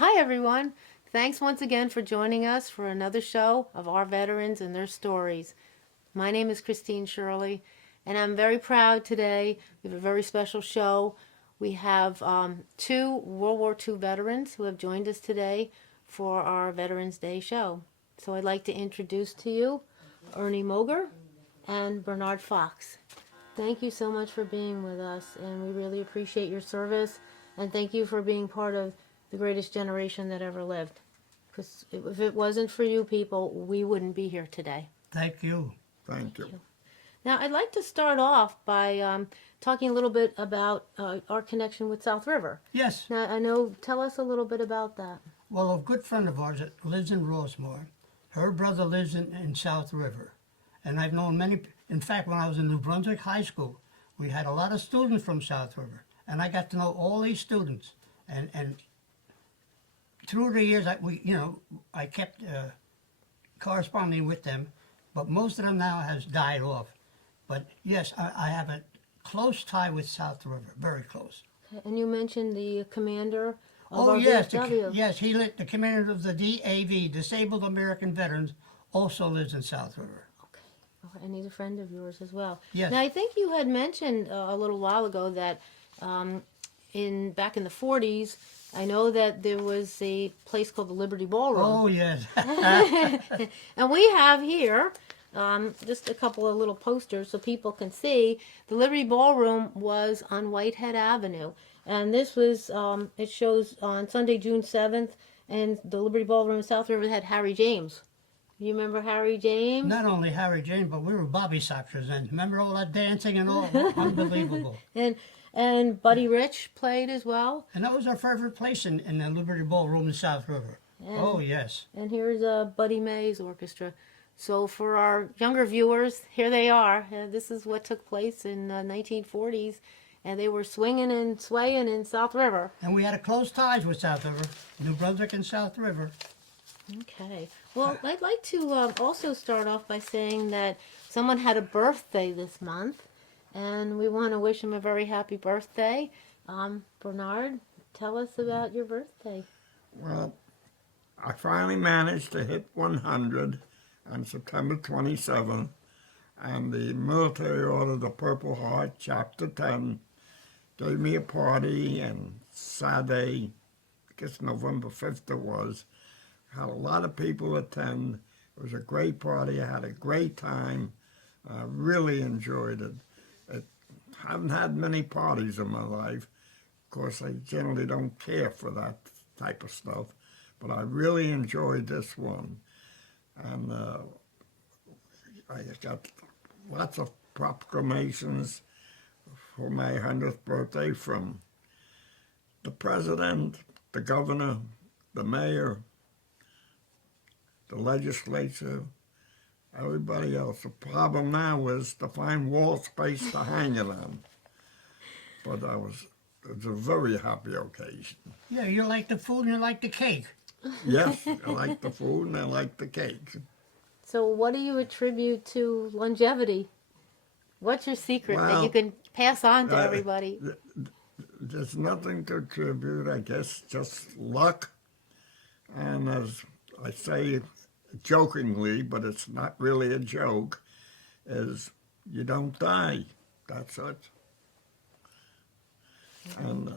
Hi, everyone. Thanks once again for joining us for another show of our veterans and their stories. My name is Christine Shirley, and I'm very proud today. We have a very special show. We have two World War II veterans who have joined us today for our Veterans Day show. So I'd like to introduce to you Ernie Mogor and Bernard Fox. Thank you so much for being with us, and we really appreciate your service, and thank you for being part of the greatest generation that ever lived. Because if it wasn't for you people, we wouldn't be here today. Thank you. Thank you. Now, I'd like to start off by talking a little bit about our connection with South River. Yes. Now, I know, tell us a little bit about that. Well, a good friend of ours that lives in Rossmore, her brother lives in South River. And I've known many, in fact, when I was in New Brunswick High School, we had a lot of students from South River. And I got to know all these students. And through the years, I kept corresponding with them. But most of them now has died off. But yes, I have a close tie with South River, very close. And you mentioned the commander of Oh our yes, VFW. yes, the commander of the DAV, Disabled American Veterans, also lives in South River. Okay, and he's a friend of yours as well. Yes. Now, I think you had mentioned a little while ago that back in the 40s, I know that there was a place called the Liberty Ballroom. Oh yes. And we have here just a couple of little posters so people can see. The Liberty Ballroom was on Whitehead Avenue. And this was, it shows on Sunday, June 7th, and the Liberty Ballroom in South River had Harry James. You remember Harry James? Not only Harry James, but we were Bobby Soxers then. Remember all that dancing and all? Unbelievable. And Buddy Rich played as well. And that was our favorite place in the Liberty Ballroom in South River. Oh yes. And here's Buddy May's orchestra. So for our younger viewers, here they are. This is what took place in the 1940s. And they were swinging and swaying in South River. And we had a close ties with South River, New Brunswick and South River. Okay. Well, I'd like to also start off by saying that someone had a birthday this month. And we want to wish him a very happy birthday. Bernard, tell us about your birthday. Well, I finally managed to hit 100 on September 27th, and the Military Order of the Purple Heart, Chapter 10, gave me a party, and Saturday, I guess November 5th it was, had a lot of people attend. It was a great party. I had a great time. I really enjoyed it. I haven't had many parties in my life. Of course, I generally don't care for that type of stuff, but I really enjoyed this one. And I got lots of proclamations for my 100th birthday from the president, the governor, the mayor, the legislature, everybody else. The problem now is to find wall space to hang it on. But it was a very happy occasion. Yeah, you like the food and you like the cake. Yes, I like the food and I like the cake. So what do you attribute to longevity? What's your secret that Well, you can pass on to everybody? There's nothing to attribute, I guess, just luck. And as I say jokingly, but it's not really a joke, is you don't die. That's it. And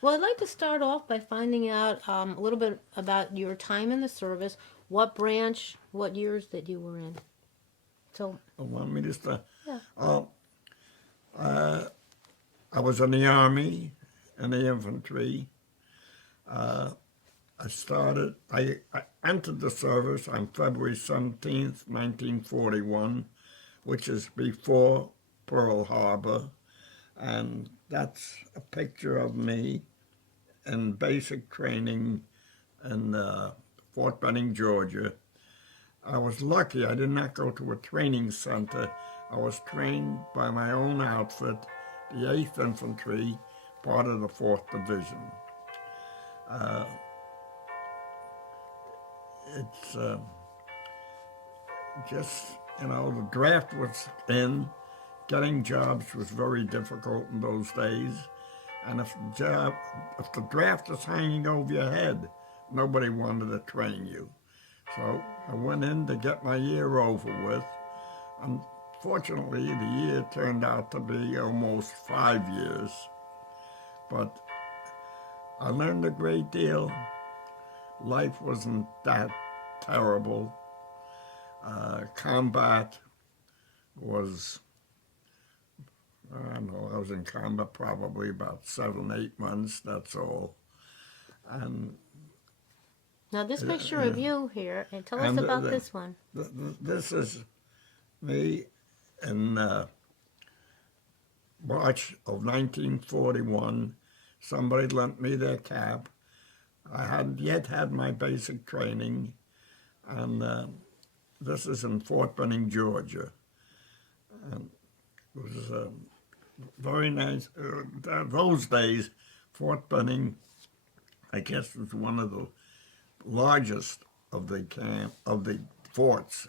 Well, I'd like to start off by finding out a little bit about your time in the service, what branch, what years that you were in. So, I want me to start. Yeah. I was in the Army, in the Infantry. I entered the service on February 17th, 1941, which is before Pearl Harbor. And that's a picture of me in basic training in Fort Benning, Georgia. I was lucky. I did not go to a training center. I was trained by my own outfit, the 8th Infantry, part of the 4th Division. It's just, the draft was in. Getting jobs was very difficult in those days. And if the draft is hanging over your head, nobody wanted to train you. So I went in to get my year over with. Unfortunately, the year turned out to be almost 5 years. But I learned a great deal. Life wasn't that terrible. Combat was, I don't know, I was in combat probably about 7, 8 months, that's all. And Now this picture of you here, and tell us and about this one. this is me in March of 1941. Somebody lent me their cap. I hadn't yet had my basic training, and this is in Fort Benning, Georgia. And it was very nice. Those days, Fort Benning, I guess, was one of the largest of the forts,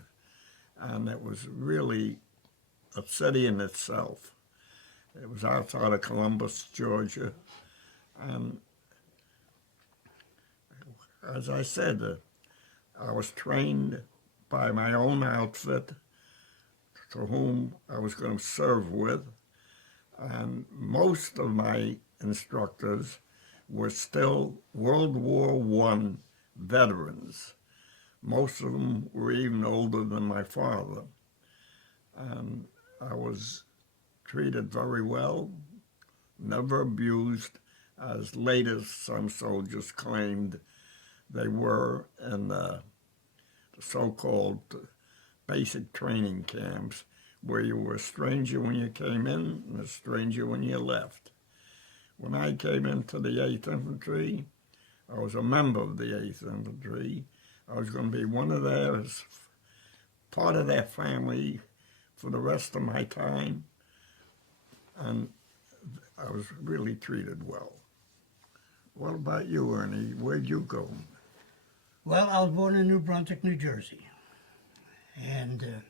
and it was really a city in itself. It was outside of Columbus, Georgia, and as I said, I was trained by my own outfit, to whom I was going to serve with, and most of my instructors were still World War I veterans. Most of them were even older than my father. And I was treated very well, never abused, as late as some soldiers claimed they were in the so-called basic training camps, where you were a stranger when you came in and a stranger when you left. When I came into the 8th Infantry, I was a member of the 8th Infantry. I was going to be one of theirs, part of their family for the rest of my time, and I was really treated well. What about you, Ernie? Where'd you go? Well, I was born in New Brunswick, New Jersey, and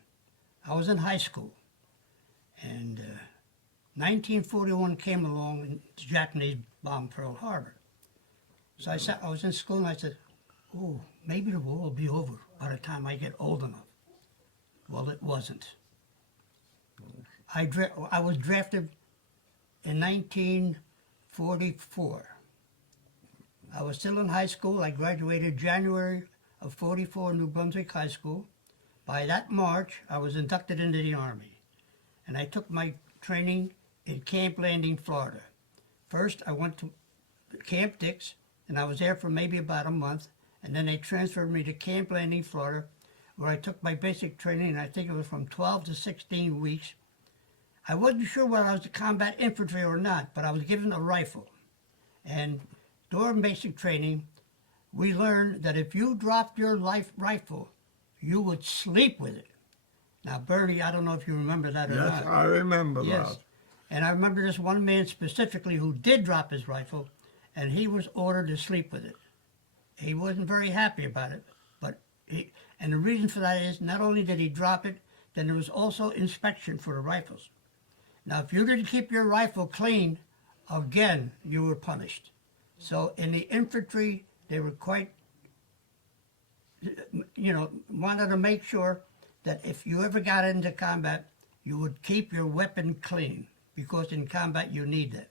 I was in high school, and 1941 came along and the Japanese bombed Pearl Harbor. So I was in school and I said, oh, maybe the war will be over by the time I get old enough. Well, it wasn't. I was drafted in 1944. I was still in high school. I graduated January of 44 New Brunswick High School. By that March, I was inducted into the Army. And I took my training in Camp Landing, Florida. First, I went to Camp Dix, and I was there for maybe about a month. And then they transferred me to Camp Landing, Florida, where I took my basic training, and I think it was from 12 to 16 weeks. I wasn't sure whether I was a combat infantry or not, but I was given a rifle. And during basic training, we learned that if you dropped your rifle, you would sleep with it. Now, Bernie, I don't know if you remember that or not. Yes, I remember Yes. that. And I remember this one man specifically who did drop his rifle, and he was ordered to sleep with it. He wasn't very happy about it, and the reason for that is not only did he drop it, then there was also inspection for the rifles. Now, if you didn't keep your rifle clean, again, you were punished. So in the infantry, they were quite, wanted to make sure that if you ever got into combat, you would keep your weapon clean, because in combat you need that.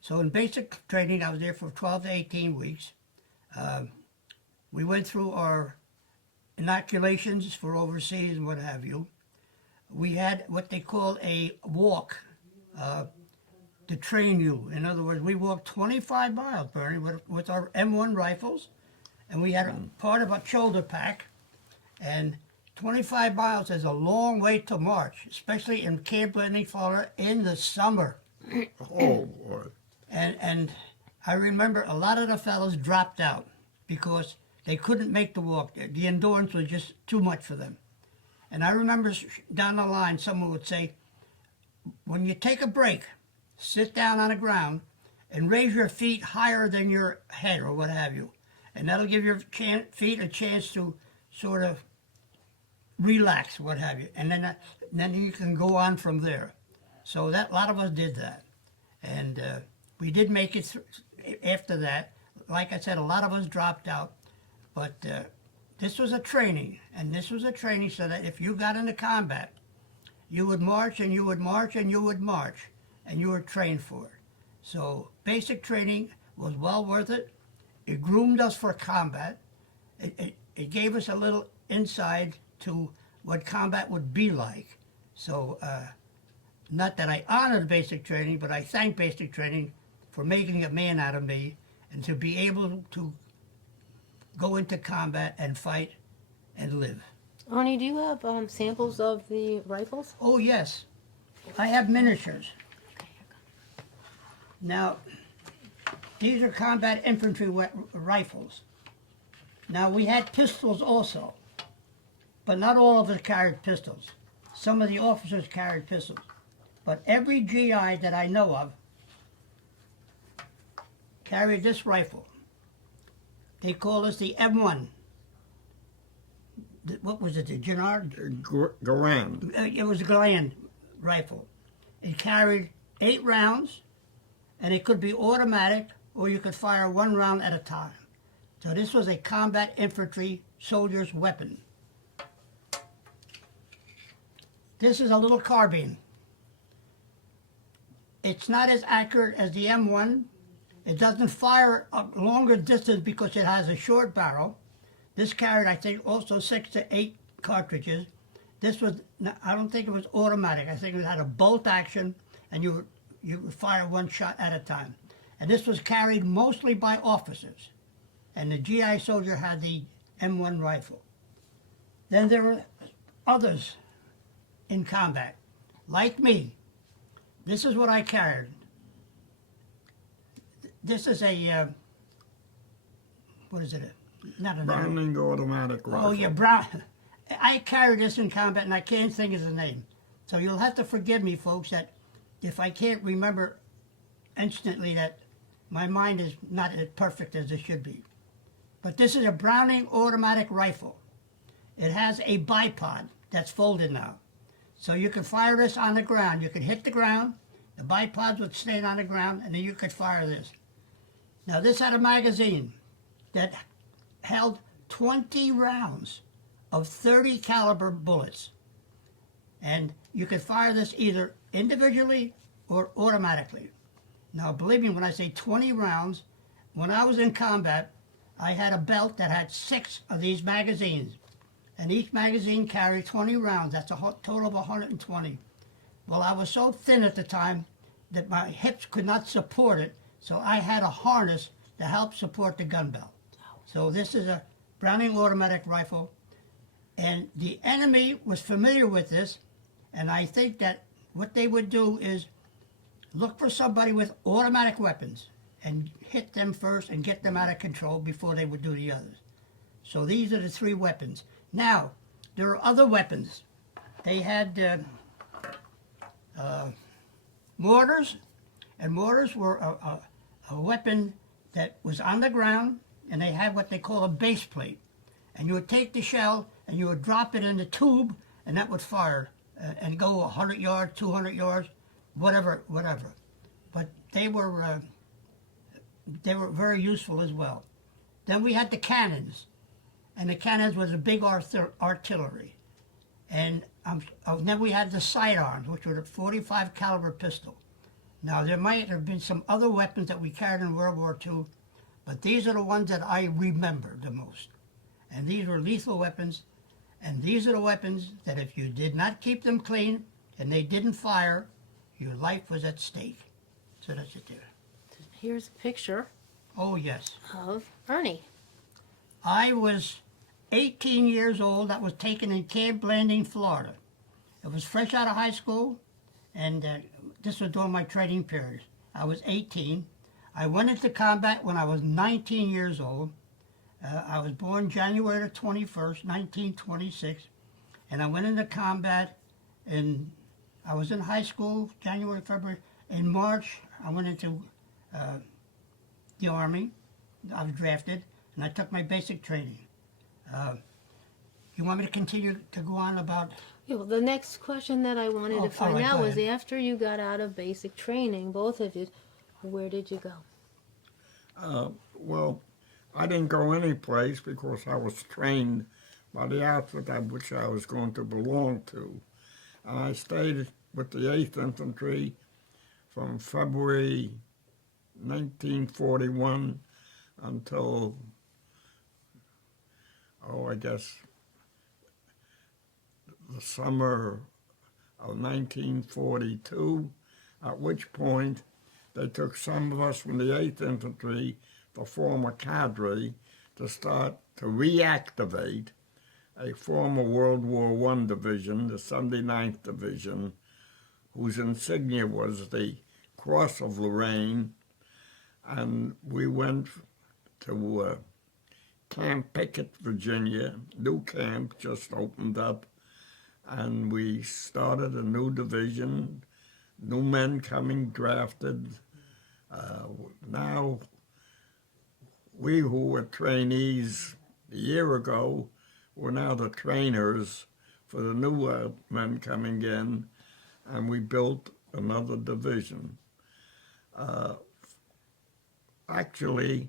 So in basic training, I was there for 12 to 18 weeks. We went through our inoculations for overseas and what have you. We had what they call a walk to train you. In other words, we walked 25 miles, Bernie, with our M1 rifles, and we had a part of a shoulder pack, and 25 miles is a long way to march, especially in Camp Landing, Florida, in the summer. Oh, boy. And I remember a lot of the fellows dropped out because they couldn't make the walk. The endurance was just too much for them. And I remember down the line, someone would say, when you take a break, sit down on the ground and raise your feet higher than your head or what have you. And that'll give your feet a chance to sort of relax, what have you. And then you can go on from there. So a lot of us did that. And We did make it after that. Like I said, a lot of us dropped out, but this was a training, and this was a training so that if you got into combat, you would march and you would march and you would march, and you were trained for it. So basic training was well worth it. It groomed us for combat. It gave us a little insight to what combat would be like. So not that I honored basic training, but I thank basic training for making a man out of me and to be able to go into combat and fight and live. Ernie, do you have samples of the rifles? Oh, yes. I have miniatures. Now, these are combat infantry rifles. Now, we had pistols also, but not all of us carried pistols. Some of the officers carried pistols. But every GI that I know of carried this rifle. They call this the M1. What was it, the Gennard? Garand. It was a Gland rifle. It carried 8 rounds, and it could be automatic, or you could fire 1 round at a time. So this was a combat infantry soldier's weapon. This is a little carbine. It's not as accurate as the M1. It doesn't fire a longer distance because it has a short barrel. This carried, I think, also 6 to 8 cartridges. This was, I don't think it was automatic. I think it had a bolt action, and you would fire 1 shot at a time. And this was carried mostly by officers. And the GI soldier had the M1 rifle. Then there were others in combat, like me. This is what I carried. This is a, what is it? Not a Browning automatic rifle. Oh, yeah, Brown. I carried this in combat, and I can't think of the name. So you'll have to forgive me, folks, that if I can't remember instantly, that my mind is not as perfect as it should be. But this is a Browning automatic rifle. It has a bipod that's folded now. So you can fire this on the ground. You could hit the ground, the bipods would stay on the ground, and then you could fire this. Now this had a magazine that held 20 rounds of 30 caliber bullets. And you could fire this either individually or automatically. Now believe me when I say 20 rounds, when I was in combat, I had a belt that had 6 of these magazines. And each magazine carried 20 rounds. That's a total of 120. Well, I was so thin at the time that my hips could not support it, so I had a harness to help support the gun belt. So this is a Browning automatic rifle, and the enemy was familiar with this, and I think that what they would do is look for somebody with automatic weapons and hit them first and get them out of control before they would do the others. So these are the 3 weapons. Now, there are other weapons. They had mortars, and mortars were a weapon that was on the ground, and they had what they call a base plate. And you would take the shell, and you would drop it in the tube, and that would fire and go 100 yards, 200 yards, whatever. But they were very useful as well. Then we had the cannons, and the cannons was a big artillery. And then we had the sidearms, which were the 45 caliber pistol. Now there might have been some other weapons that we carried in World War II, but these are the ones that I remember the most. And these were lethal weapons, and these are the weapons that if you did not keep them clean and they didn't fire, your life was at stake. So that's it there. Here's a picture Oh yes. of Ernie. I was 18 years old. That was taken in Camp Blanding, Florida. It was fresh out of high school, and this was during my training period. I was 18. I went into combat when I was 19 years old. I was born January 21st, 1926, and I went into combat I was in high school, January, February. In March, I went into the Army. I was drafted, and I took my basic training. You want me to continue to go on about? Yeah, well, the next question that I wanted to find all right, out go was ahead. after you got out of basic training, both of you, Where did you go? Well, I didn't go any place because I was trained by the outfit which I was going to belong to. And I stayed with the 8th Infantry from February 1941 until, I guess, the summer of 1942, at which point they took some of us from the 8th Infantry to form a cadre to start to reactivate a former World War I division, the 79th Division, whose insignia was the Cross of Lorraine, and we went to Camp Pickett, Virginia. New camp just opened up, and we started a new division, new men coming drafted. Now, we who were trainees a year ago were now the trainers for the new men coming in, and we built another division. Actually,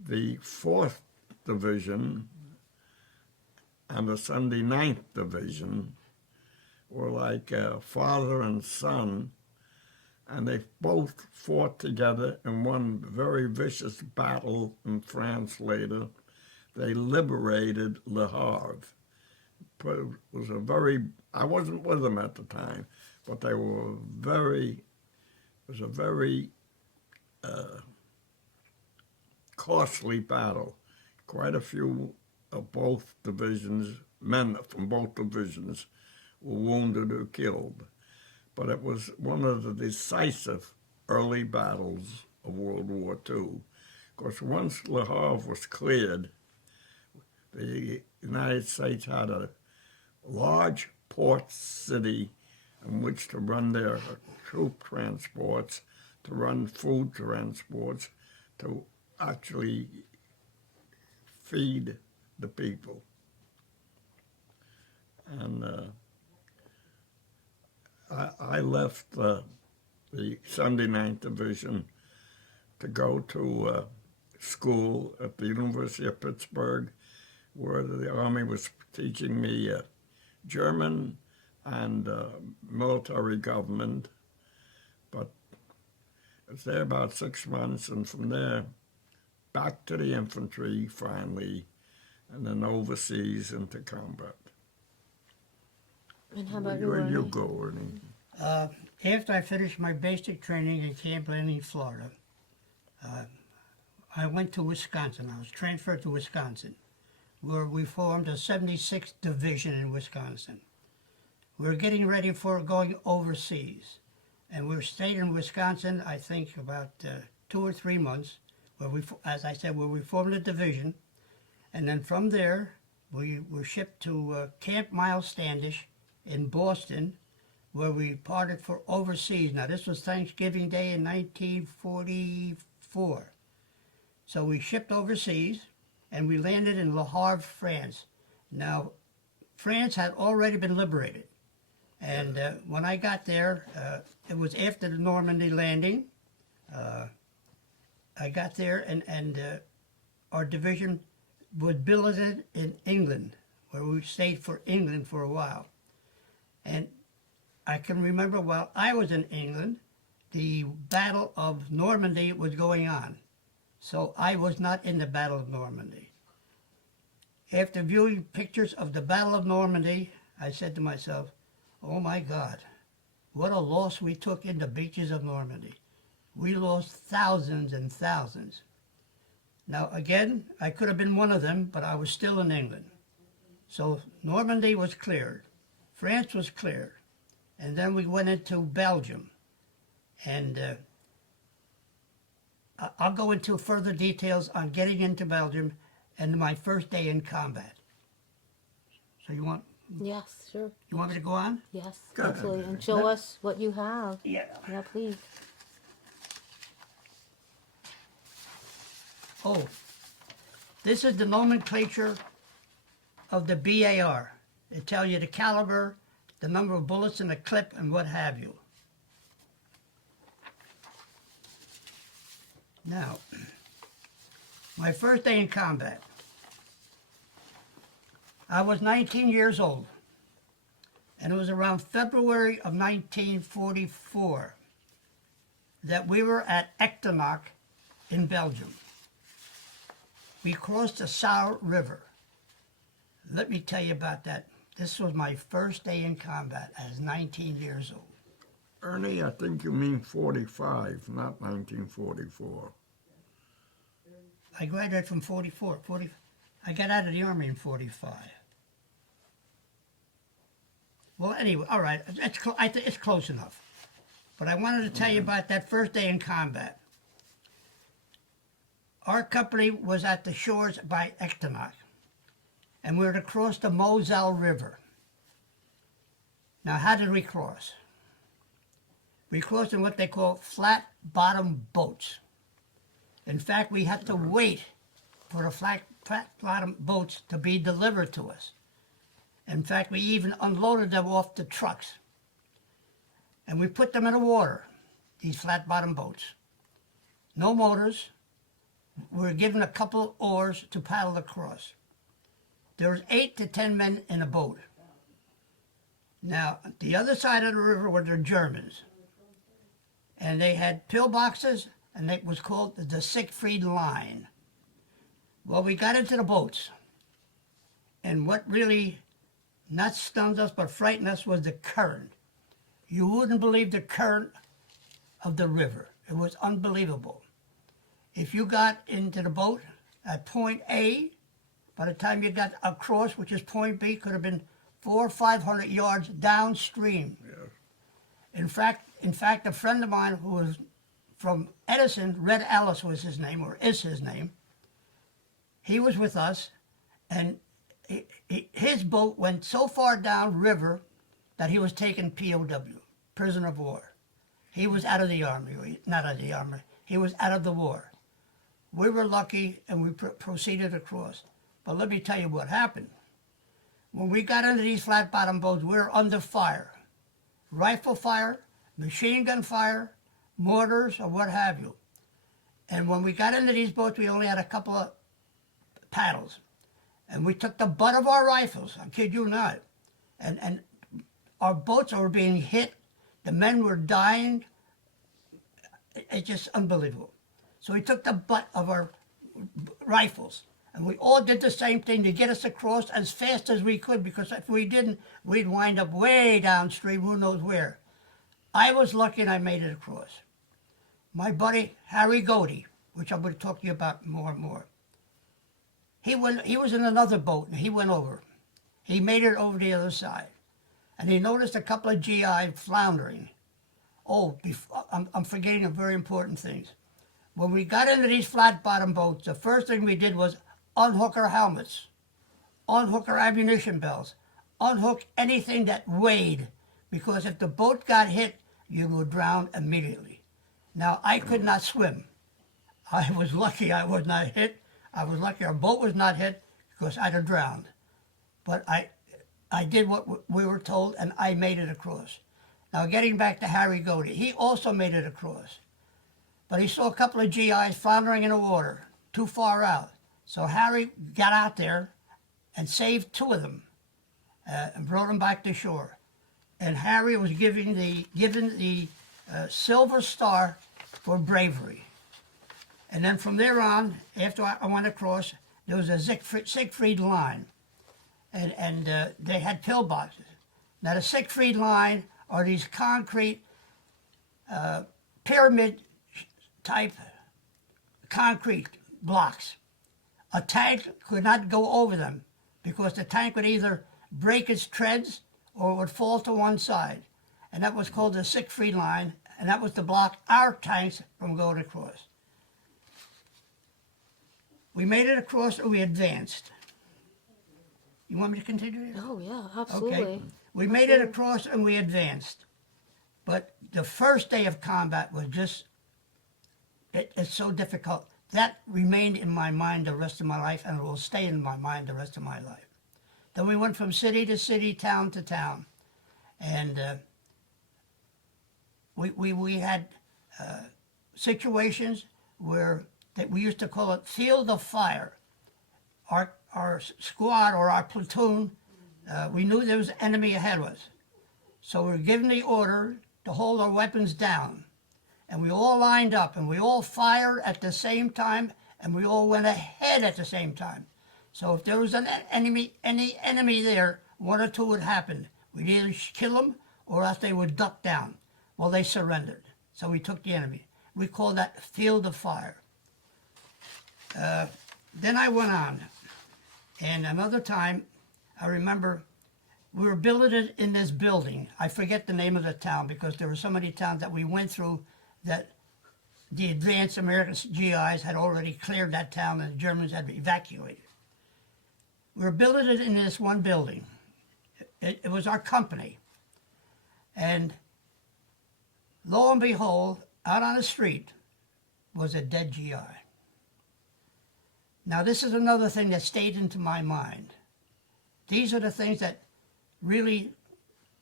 the 4th Division and the 79th Division were like father and son, and they both fought together in one very vicious battle in France later. They liberated Le Havre. It was a very, I wasn't with them at the time, but they were it was a very costly battle. Quite a few of both divisions, men from both divisions, were wounded or killed. But it was one of the decisive early battles of World War II. Because once Le Havre was cleared, the United States had a large port city in which to run their troop transports, to run food transports, to actually feed the people. And I left the 79th Division to go to school at the University of Pittsburgh, where the Army was teaching me German and military government. But I was there about 6 months, and from there, back to the infantry finally, and then overseas into combat. And how about Where you, you Ernie? go, Ernie? After I finished my basic training in Camp Leone, Florida, I went to Wisconsin. I was transferred to Wisconsin, where we formed a 76th Division in Wisconsin. We were getting ready for going overseas, and we stayed in Wisconsin, I think, about 2 or 3 months, where we, as I said, where we formed a division, and then from there, we were shipped to Camp Miles Standish in Boston, where we parted for overseas. Now, this was Thanksgiving Day in 1944. So we shipped overseas, and we landed in Le Havre, France. Now, France had already been liberated. And when I got there, it was after the Normandy landing. I got there, and our division was billeted in England, where we stayed for England for a while. And I can remember while I was in England, the Battle of Normandy was going on. So I was not in the Battle of Normandy. After viewing pictures of the Battle of Normandy, I said to myself, oh my God, what a loss we took in the beaches of Normandy. We lost thousands and thousands. Now again, I could have been one of them, but I was still in England. So Normandy was cleared. France was cleared. And then we went into Belgium. And I'll go into further details on getting into Belgium and my first day in combat. So you want Yes, sure. me to go on? Yes, Go ahead, absolutely. Mary. And show us what you have. Yeah. Yeah, please. Oh, this is the nomenclature of the BAR. It tells you the caliber, the number of bullets in the clip, and what have you. Now, my first day in combat, I was 19 years old, and it was around February of 1944 that we were at Echternach in Belgium. We crossed the Saar River. Let me tell you about that. This was my first day in combat as 19 years old. Ernie, I think you mean 45, not 1944. I graduated from 44. I got out of the Army in 45. Well, anyway, all right, I think it's close enough. But I wanted to tell you about that first day in combat. Our company was at the shores by Echternach, and we were to cross the Moselle River. Now, how did we cross? We crossed in what they call flat-bottom boats. In fact, we had to wait for the flat-bottom boats to be delivered to us. In fact, we even unloaded them off the trucks. And we put them in the water, these flat-bottom boats. No motors. We were given a couple of oars to paddle across. There was 8 to 10 men in a boat. Now, the other side of the river were the Germans. And they had pillboxes, and it was called the Siegfried Line. Well, we got into the boats. And what really not stunned us but frightened us was the current. You wouldn't believe the current of the river. It was unbelievable. If you got into the boat at point A, by the time you got across, which is point B, could have been 400 or 500 yards downstream. Yes. In fact, a friend of mine who was from Edison, Red Ellis was his name, or is his name, he was with us, and his boat went so far down river that he was taken POW, prisoner of war. He was out of the Army, not out of the Army, he was out of the war. We were lucky, and we proceeded across. But let me tell you what happened. When we got into these flat-bottom boats, we were under fire. Rifle fire, machine gun fire, mortars, or what have you. And when we got into these boats, we only had a couple of paddles. And we took the butt of our rifles, I kid you not. And our boats were being hit. The men were dying. It's just unbelievable. So we took the butt of our rifles, and we all did the same thing to get us across as fast as we could, because if we didn't, we'd wind up way downstream, who knows where. I was lucky and I made it across. My buddy, Harry Godey, which I'm going to talk to you about more and more, he was in another boat, and he went over. He made it over the other side, and he noticed a couple of GI floundering. Oh, I'm forgetting a very important things. When we got into these flat-bottom boats, the first thing we did was unhook our helmets, unhook our ammunition belts, unhook anything that weighed, because if the boat got hit, you would drown immediately. Now, I could not swim. I was lucky I was not hit. I was lucky our boat was not hit, because I'd have drowned. But I did what we were told, and I made it across. Now, getting back to Harry Godey, he also made it across. But he saw a couple of GIs floundering in the water, too far out. So Harry got out there and saved 2 of them and brought them back to shore. And Harry was given the Silver Star for bravery. And then from there on, after I went across, there was a Siegfried Line. And they had pillboxes. Now the Siegfried Line are these concrete pyramid type concrete blocks. A tank could not go over them, because the tank would either break its treads or would fall to one side. And that was called the Siegfried Line, and that was to block our tanks from going across. We made it across, and we advanced. You want me to continue? Oh, yeah, absolutely. Okay. We made it across, and we advanced. But the first day of combat was just, it's so difficult. That remained in my mind the rest of my life, and it will stay in my mind the rest of my life. Then we went from city to city, town to town. And we had situations where that we used to call it field of fire. Our squad or our platoon, we knew there was an enemy ahead of us. So we were given the order to hold our weapons down. And we all lined up and we all fired at the same time and we all went ahead at the same time. So if there was any enemy there, one or two would happen. We'd either kill them or else they would duck down. Well, they surrendered. So we took the enemy. We called that field of fire. Then I went on. And another time, I remember we were billeted in this building. I forget the name of the town because there were so many towns that we went through that the advanced American GIs had already cleared that town and the Germans had evacuated. We were billeted in this one building. It was our company. And lo and behold, out on the street was a dead GI. Now this is another thing that stayed into my mind. These are the things that really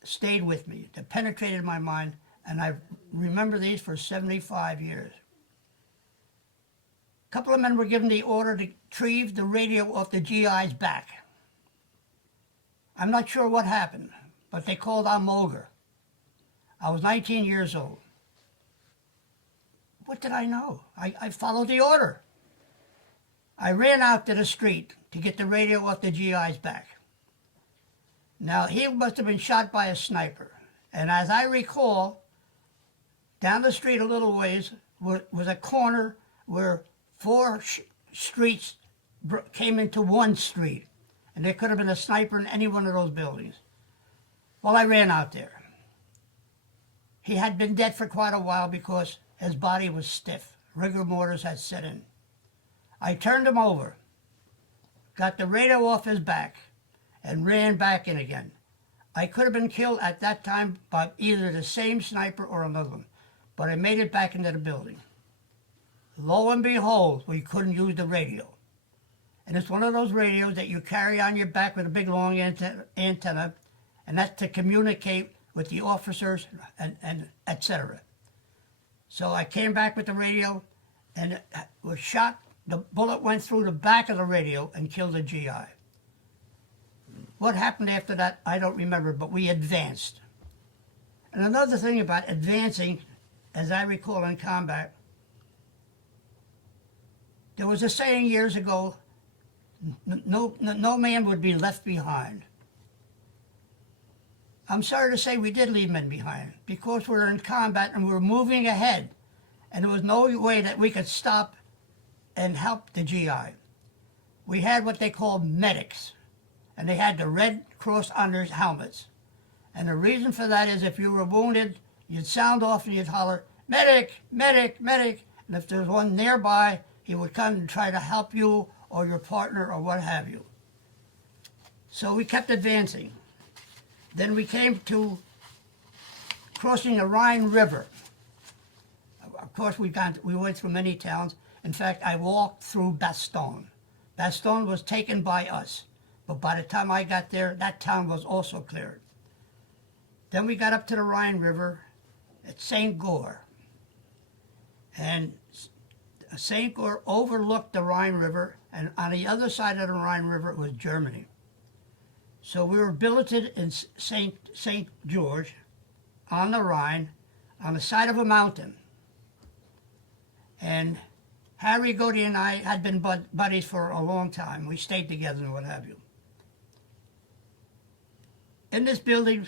stayed with me, that penetrated my mind, and I remember these for 75 years. A couple of men were given the order to retrieve the radio off the GI's back. I'm not sure what happened, but they called on Mogor. I was 19 years old. What did I know? I followed the order. I ran out to the street to get the radio off the GI's back. Now, he must have been shot by a sniper. And as I recall, down the street a little ways was a corner where four streets came into one street. And there could have been a sniper in any one of those buildings. Well, I ran out there. He had been dead for quite a while because his body was stiff. Rigor mortis had set in. I turned him over, got the radio off his back, and ran back in again. I could have been killed at that time by either the same sniper or another one, but I made it back into the building. Lo and behold, we couldn't use the radio. And it's one of those radios that you carry on your back with a big long antenna, and that's to communicate with the officers and etc. So I came back with the radio and was shot. The bullet went through the back of the radio and killed the GI. What happened after that, I don't remember, but we advanced. And another thing about advancing, as I recall in combat, there was a saying years ago, no man would be left behind. I'm sorry to say we did leave men behind because we were in combat and we were moving ahead and there was no way that we could stop and help the GI. We had what they called medics, and they had the Red Cross on their helmets. And the reason for that is if you were wounded, you'd sound off and you'd holler, medic, medic, medic. And if there was one nearby, he would come and try to help you or your partner or what have you. So we kept advancing. Then we came to crossing the Rhine River. Of course, we went through many towns. In fact, I walked through Bastogne. Bastogne was taken by us, but by the time I got there, that town was also cleared. Then we got up to the Rhine River at St. Goar. And St. Goar overlooked the Rhine River, and on the other side of the Rhine River was Germany. So we were billeted in St. George on the Rhine, on the side of a mountain. And Harry Godey and I had been buddies for a long time. We stayed together and what have you. In this building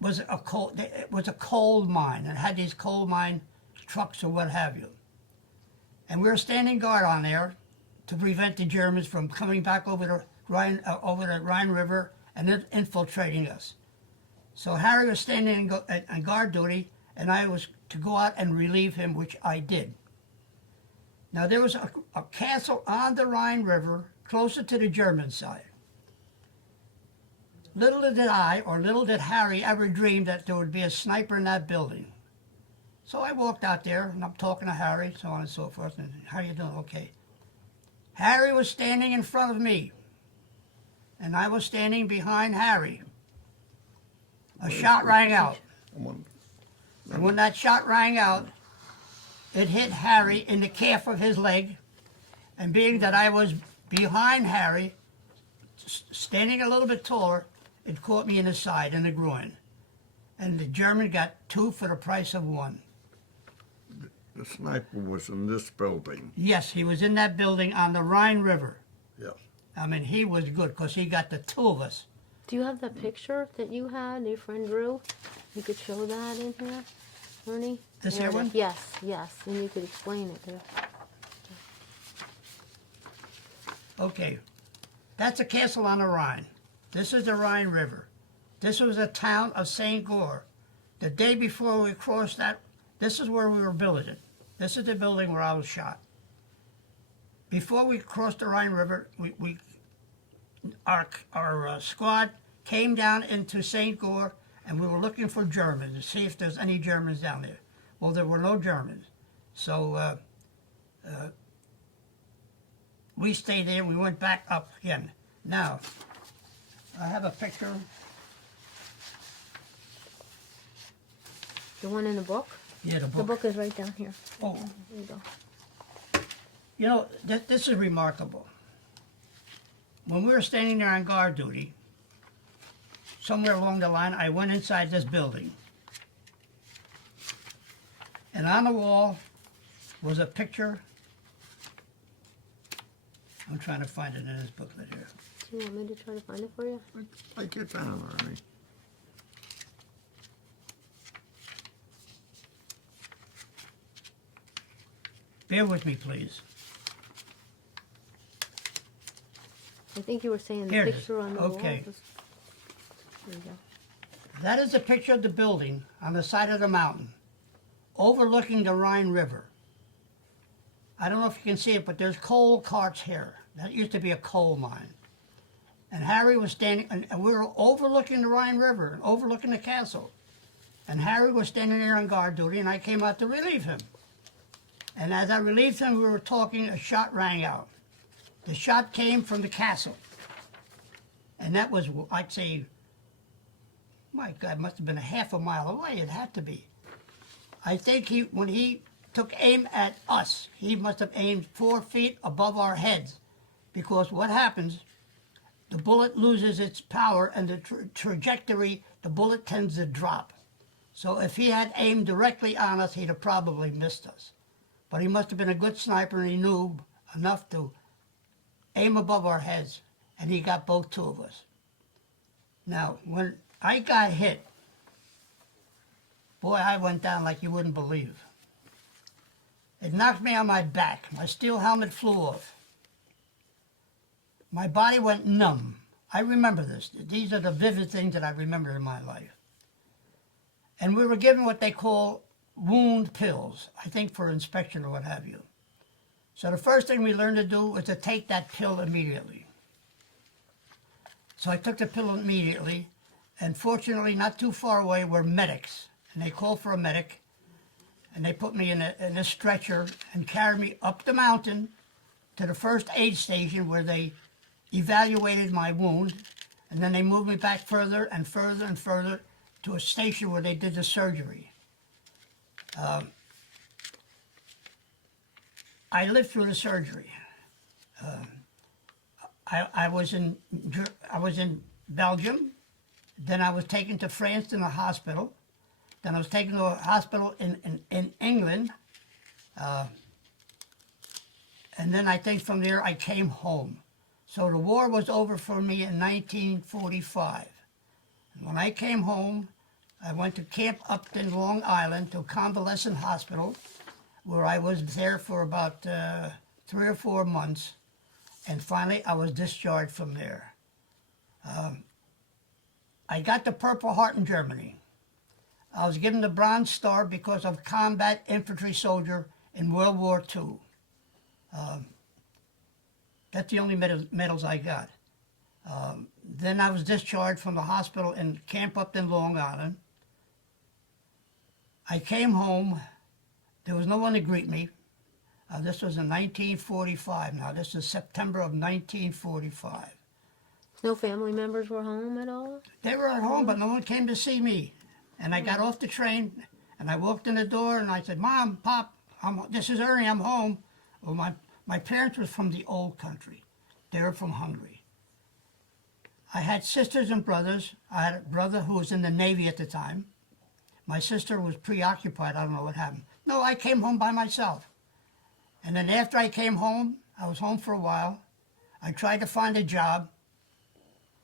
was a coal mine, and had these coal mine trucks or what have you. And we were standing guard on there to prevent the Germans from coming back over the Rhine River and then infiltrating us. So Harry was standing on guard duty, and I was to go out and relieve him, which I did. Now there was a castle on the Rhine River closer to the German side. Little did I, or little did Harry, ever dream that there would be a sniper in that building. So I walked out there, and I'm talking to Harry, so on and so forth, and how you doing? Okay. Harry was standing in front of me, and I was standing behind Harry. A shot rang out. And when that shot rang out, it hit Harry in the calf of his leg, and being that I was behind Harry, standing a little bit taller, it caught me in the side, in the groin. And the German got 2 for the price of 1. The sniper was in this building. Yes, he was in that building on the Rhine River. Yes. I mean, he was good because he got the 2 of us. Do you have that picture that you had, your friend drew? You could show that in here, Ernie? This There here it is. one? Yes, yes, and you could explain it there. Okay, that's a castle on the Rhine. This is the Rhine River. This was the town of St. Goar. The day before we crossed that, this is where we were billeted. This is the building where I was shot. Before we crossed the Rhine River, our squad came down into St. Goar, and we were looking for Germans to see if there's any Germans down there. Well, there were no Germans. So we stayed there. We went back up again. Now, I have a picture. The one in the book? Yeah, the The book is right down here. Oh, There you go. you know, this is remarkable. When we were standing there on guard duty, somewhere along the line, I went inside this building. And on the wall was a picture. I'm trying to find it in this booklet here. Do you want me to try to find it for you? Take your time, Ernie. Bear with me, please. I think you were saying the Here it is. picture on the Okay. wall. There you go. That is a picture of the building on the side of the mountain, overlooking the Rhine River. I don't know if you can see it, but there's coal carts here. That used to be a coal mine. And Harry was standing, and we were overlooking the Rhine River, and overlooking the castle. And Harry was standing there on guard duty, and I came out to relieve him. And as I relieved him, we were talking, a shot rang out. The shot came from the castle. And that was, I'd say, my God, must have been a half a mile away. It had to be. I think when he took aim at us, he must have aimed 4 feet above our heads. Because what happens, the bullet loses its power and the trajectory, the bullet tends to drop. So if he had aimed directly on us, he'd have probably missed us. But he must have been a good sniper, and he knew enough to aim above our heads, and he got both 2 of us. Now, when I got hit, boy, I went down like you wouldn't believe. It knocked me on my back. My steel helmet flew off. My body went numb. I remember this. These are the vivid things that I remember in my life. And we were given what they call wound pills, I think for inspection or what have you. So the first thing we learned to do was to take that pill immediately. So I took the pill immediately, and fortunately not too far away were medics. And they called for a medic, and they put me in a stretcher and carried me up the mountain to the first aid station where they evaluated my wound, and then they moved me back further and further and further to a station where they did the surgery. I lived through the surgery. I was in Belgium, then I was taken to France in a hospital, then I was taken to a hospital in England, and then I think from there I came home. So the war was over for me in 1945. And when I came home, I went to Camp Upton, Long Island, to a convalescent hospital, where I was there for about 3 or 4 months, and finally I was discharged from there. I got the Purple Heart in Germany. I was given the Bronze Star because of combat infantry soldier in World War II. That's the only medals I got. Then I was discharged from the hospital in Camp Upton, Long Island. I came home. There was no one to greet me. This was in 1945. Now, this is September of 1945. No family members were home at all? They were at home, but no one came to see me. And I got off the train, and I walked in the door, and I said, Mom, Pop, This is Ernie, I'm home. Well, my parents were from the old country. They were from Hungary. I had sisters and brothers. I had a brother who was in the Navy at the time. My sister was preoccupied. I don't know what happened. No, I came home by myself. And then after I came home, I was home for a while. I tried to find a job.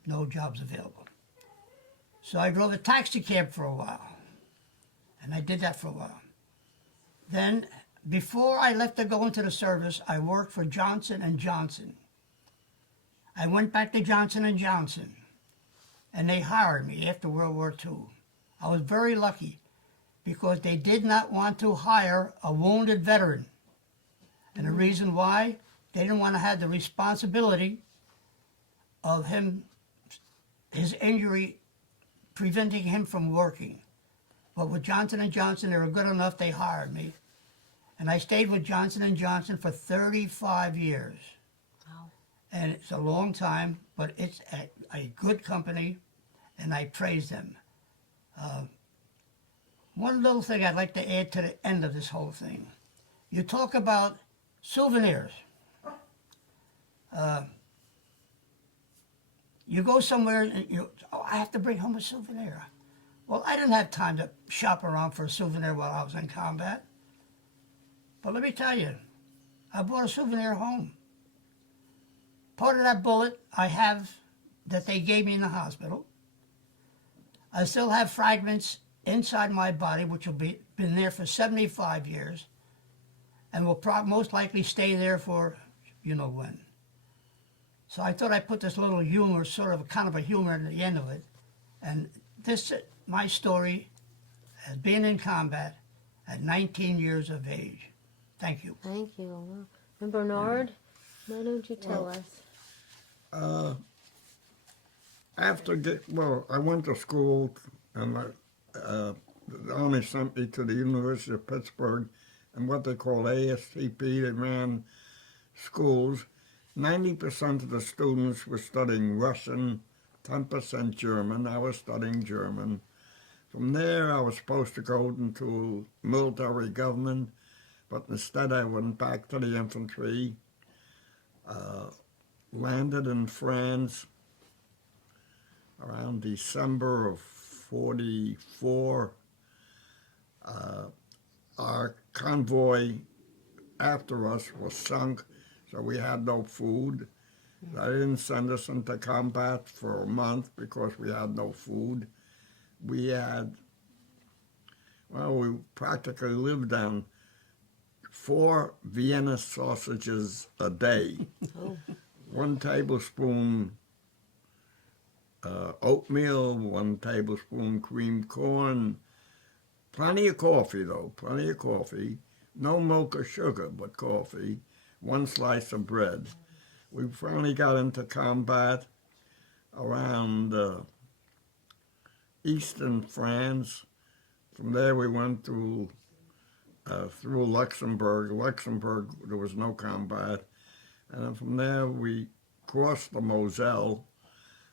No jobs available. So I drove a taxi cab for a while. And I did that for a while. Then, before I left to go into the service, I worked for Johnson & Johnson. I went back to Johnson & Johnson, and they hired me after World War II. I was very lucky because they did not want to hire a wounded veteran. And the reason why, they didn't want to have the responsibility of his injury preventing him from working. But with Johnson & Johnson, they were good enough, they hired me. And I stayed with Johnson & Johnson for 35 years. Wow. And it's a long time, but it's a good company, and I praise them. One little thing I'd like to add to the end of this whole thing. You talk about souvenirs. You go somewhere and I have to bring home a souvenir. Well, I didn't have time to shop around for a souvenir while I was in combat. But let me tell you, I brought a souvenir home. Part of that bullet I have that they gave me in the hospital. I still have fragments inside my body, which will been there for 75 years, and will most likely stay there for you know when. So I thought I'd put this little humor, sort of kind of a humor at the end of it. And this, my story, as being in combat at 19 years of age. Thank you. Thank you. Well, and Bernard, why don't you tell us? I went to school, and the Army sent me to the University of Pittsburgh, and what they call ASCP, they ran schools. 90% of the students were studying Russian, 10% German. I was studying German. From there, I was supposed to go into military government, but instead I went back to the infantry, landed in France around December of 44. Our convoy after us was sunk, so we had no food. They didn't send us into combat for a month because we had no food. We practically lived on 4 Vienna sausages a day. Oh. 1 tablespoon oatmeal, 1 tablespoon creamed corn. Plenty of coffee, though, plenty of coffee. No milk or sugar, but coffee. 1 slice of bread. We finally got into combat around eastern France. From there we went through Luxembourg. Luxembourg, there was no combat. And then from there we crossed the Moselle,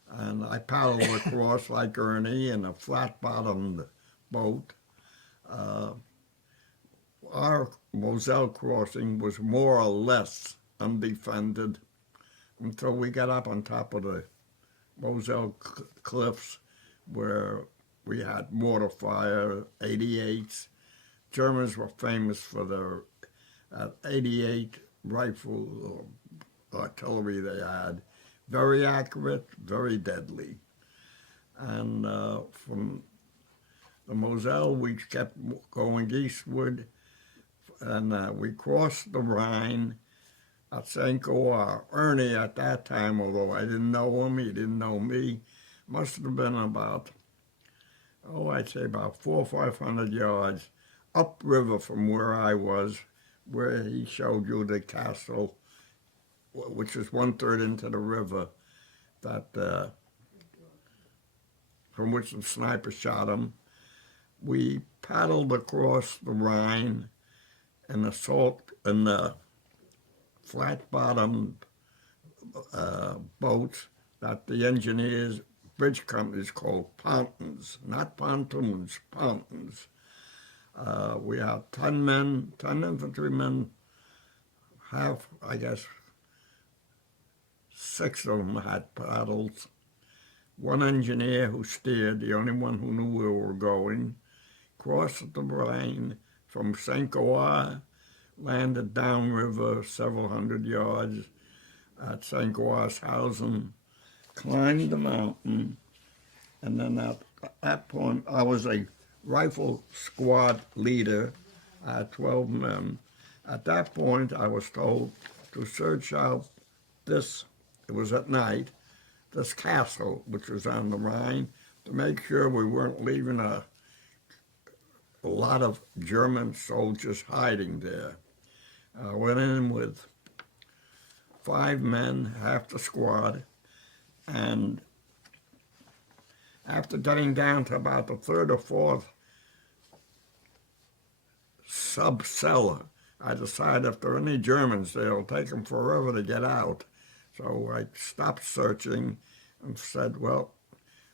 and I paddled across like Ernie in a flat-bottomed boat. Our Moselle crossing was more or less undefended until we got up on top of the Moselle cliffs where we had mortar fire, 88s. Germans were famous for their 88 rifle artillery they had. Very accurate, very deadly. And from the Moselle, we kept going eastward, and we crossed the Rhine at St. Goar. Ernie at that time, although I didn't know him, he didn't know me, must have been about, I'd say about 400 or 500 yards upriver from where I was, where he showed you the castle, which was 1/3 into the river, that from which the sniper shot him. We paddled across the Rhine in the flat-bottomed boats that the engineers, bridge companies called pontons, not pontoons, pontons. We had 10 men, 10 infantrymen, half, I guess, 6 of them had paddles. One engineer who steered, the only one who knew where we were going, crossed the Rhine from St. Goar, landed downriver several hundred yards at St. Goarshausen, climbed the mountain, and then at that point I was a rifle squad leader. I had 12 men. At that point I was told to search out this, it was at night, this castle which was on the Rhine, to make sure we weren't leaving a lot of German soldiers hiding there. I went in with 5 men, half the squad, and after getting down to about the 3rd or 4th sub-cellar, I decided if there are any Germans there, it'll take them forever to get out. So I stopped searching and said, well,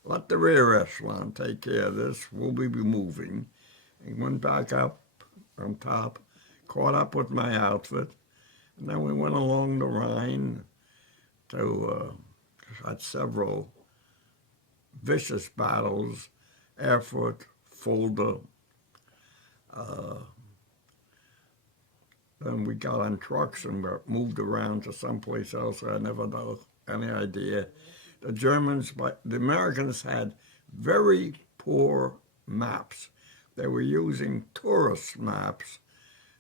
let the rear echelon take care of this. We'll be moving. And went back up on top, caught up with my outfit, and then we went along the Rhine to had several vicious battles, Erfurt, Fulda. Then we got on trucks and were moved around to someplace else. I never had any idea. The Germans, but the Americans had very poor maps. They were using tourist maps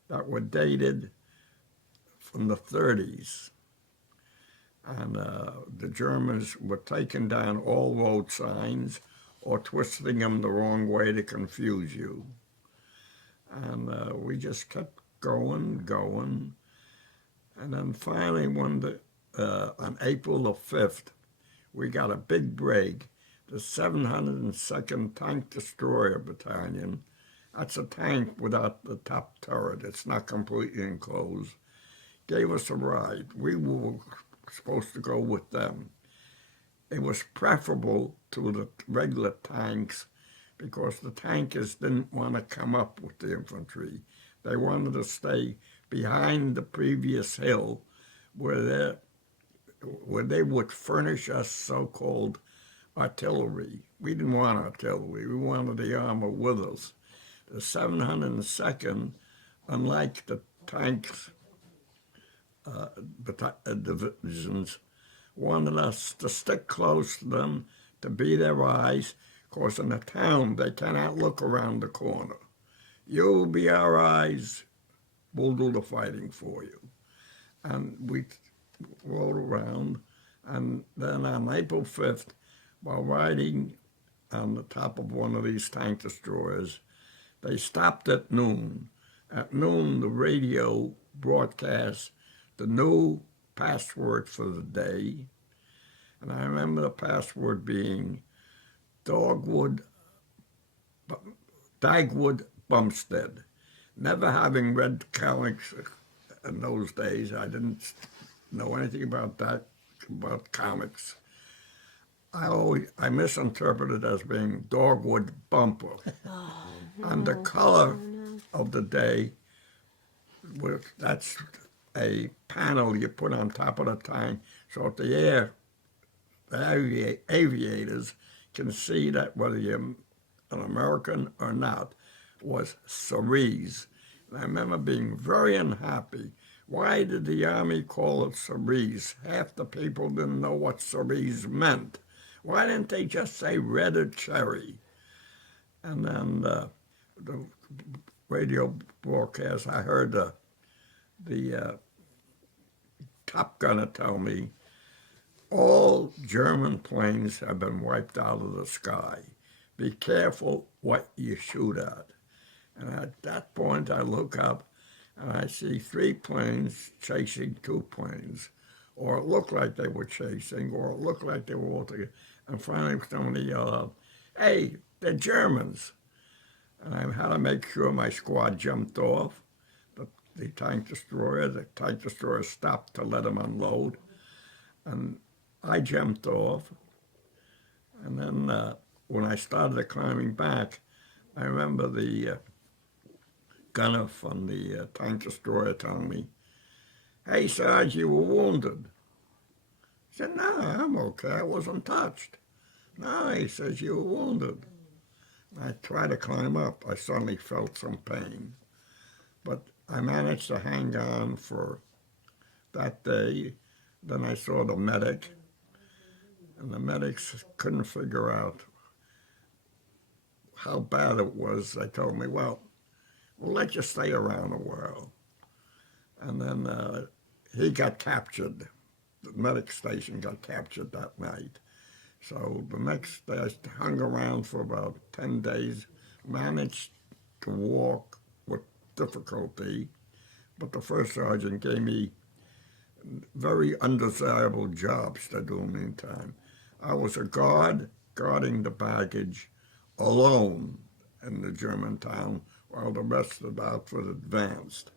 that were dated from the 30s. And the Germans were taking down all road signs or twisting them the wrong way to confuse you. And we just kept going. And then finally, on April the 5th, we got a big break. The 702nd Tank Destroyer Battalion, that's a tank without the top turret, it's not completely enclosed, gave us a ride. We were supposed to go with them. It was preferable to the regular tanks because the tankers didn't want to come up with the infantry. They wanted to stay behind the previous hill where they would furnish us so-called artillery. We didn't want artillery. We wanted the armor with us. The 702nd, unlike the tanks divisions, wanted us to stick close to them, to be their eyes, because in the town they cannot look around the corner. You'll be our eyes, we'll do the fighting for you. And we rode around, and then on April 5th, while riding on the top of one of these tank destroyers, they stopped at noon. At noon, the radio broadcast the new password for the day. And I remember the password being Dagwood Bumstead. Never having read comics in those days, I didn't know anything about that, about comics. I misinterpreted it as being Dogwood Bumper. Oh, And the color of the day, that's a panel you put on top of the tank, so if the aviators can see that whether you're an American or not, was cerise. And I remember being very unhappy. Why did the Army call it cerise? Half the people didn't know what cerise meant. Why didn't they just say red or cherry? And then the radio broadcast, I heard the Top Gunner tell me, all German planes have been wiped out of the sky. Be careful what you shoot at. And at that point, I look up and I see 3 planes chasing 2 planes. Or it looked like they were chasing, or it looked like they were all together. And finally, somebody yelled out, "Hey, they're Germans." And I had to make sure my squad jumped off the tank destroyer. The tank destroyer stopped to let them unload. And I jumped off. And then when I started climbing back, I remember the gunner from the tank destroyer telling me, "Hey, Sarge, you were wounded." I said, "No, I'm okay. I wasn't touched." "No," he says, "you were wounded." I tried to climb up. I suddenly felt some pain. But I managed to hang on for that day. Then I saw the medic, and the medics couldn't figure out how bad it was. They told me, well, we'll let you stay around a while. And then he got captured. The medic station got captured that night. So the next day I hung around for about 10 days, managed to walk with difficulty, but the first sergeant gave me very undesirable jobs to do in the meantime. I was a guard guarding the baggage alone in the German town while the rest of the outfit advanced.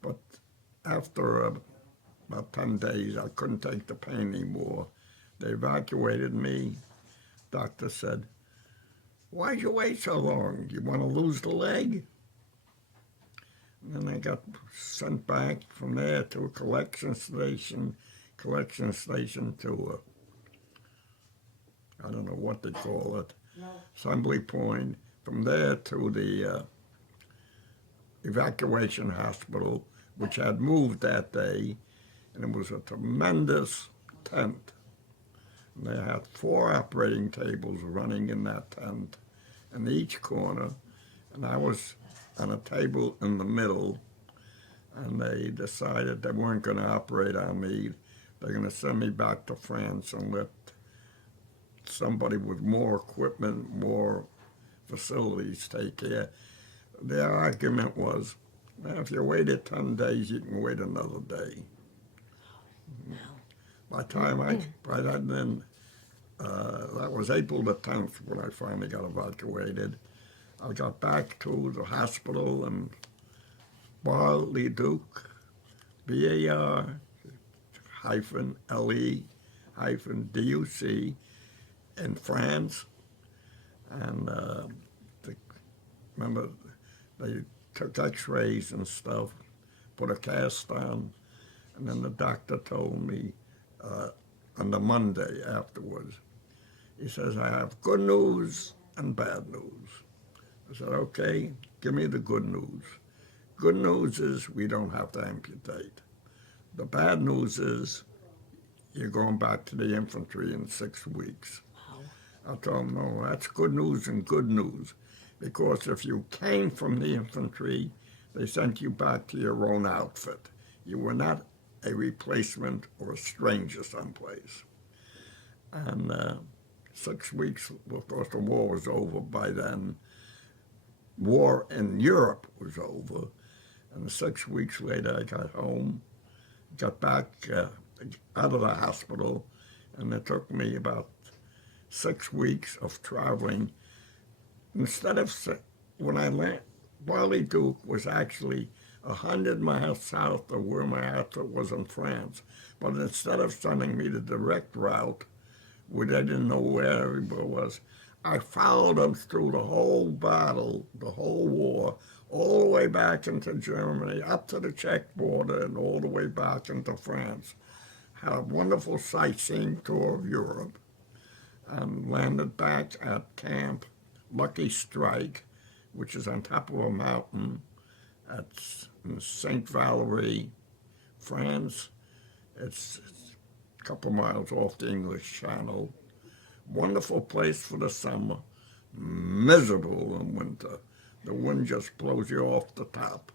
But after about 10 days, I couldn't take the pain anymore. They evacuated me. Doctor said, "Why'd you wait so long? You want to lose the leg?" And then I got sent back from there to a collection station to I don't know what they call it, Assembly Point. From there to the evacuation hospital, which had moved that day, and it was a tremendous tent. And they had 4 operating tables running in that tent in each corner, and I was on a table in the middle, and they decided they weren't going to operate on me. They're going to send me back to France and let somebody with more equipment, more facilities take care. Their argument was, well, if you waited 10 days, you can wait another day. By then, that was April the 10th when I finally got evacuated. I got back to the hospital in Bar-le-Duc, BAR-LE-DUC in France. And remember, they took x-rays and stuff, put a cast on, and then the doctor told me on the Monday afterwards, he says, "I have good news and bad news." I said, "Okay, give me the good news." Good news is we don't have to amputate. The bad news is you're going back to the infantry in 6 weeks. Wow. I told him, no, that's good news and good news. Because if you came from the infantry, they sent you back to your own outfit. You were not a replacement or a stranger someplace. And 6 weeks, of course, the war was over by then. War in Europe was over. And 6 weeks later, I got home, got back out of the hospital, and it took me about 6 weeks of traveling. Instead of, when I landed, Bar-le-Duc was actually 100 miles south of where my outfit was in France. But instead of sending me the direct route, where they didn't know where everybody was, I followed them through the whole battle, the whole war, all the way back into Germany, up to the Czech border, and all the way back into France. Had a wonderful sightseeing tour of Europe, and landed back at Camp Lucky Strike, which is on top of a mountain in St. Valery, France. It's a couple miles off the English Channel. Wonderful place for the summer, miserable in winter. The wind just blows you off the top.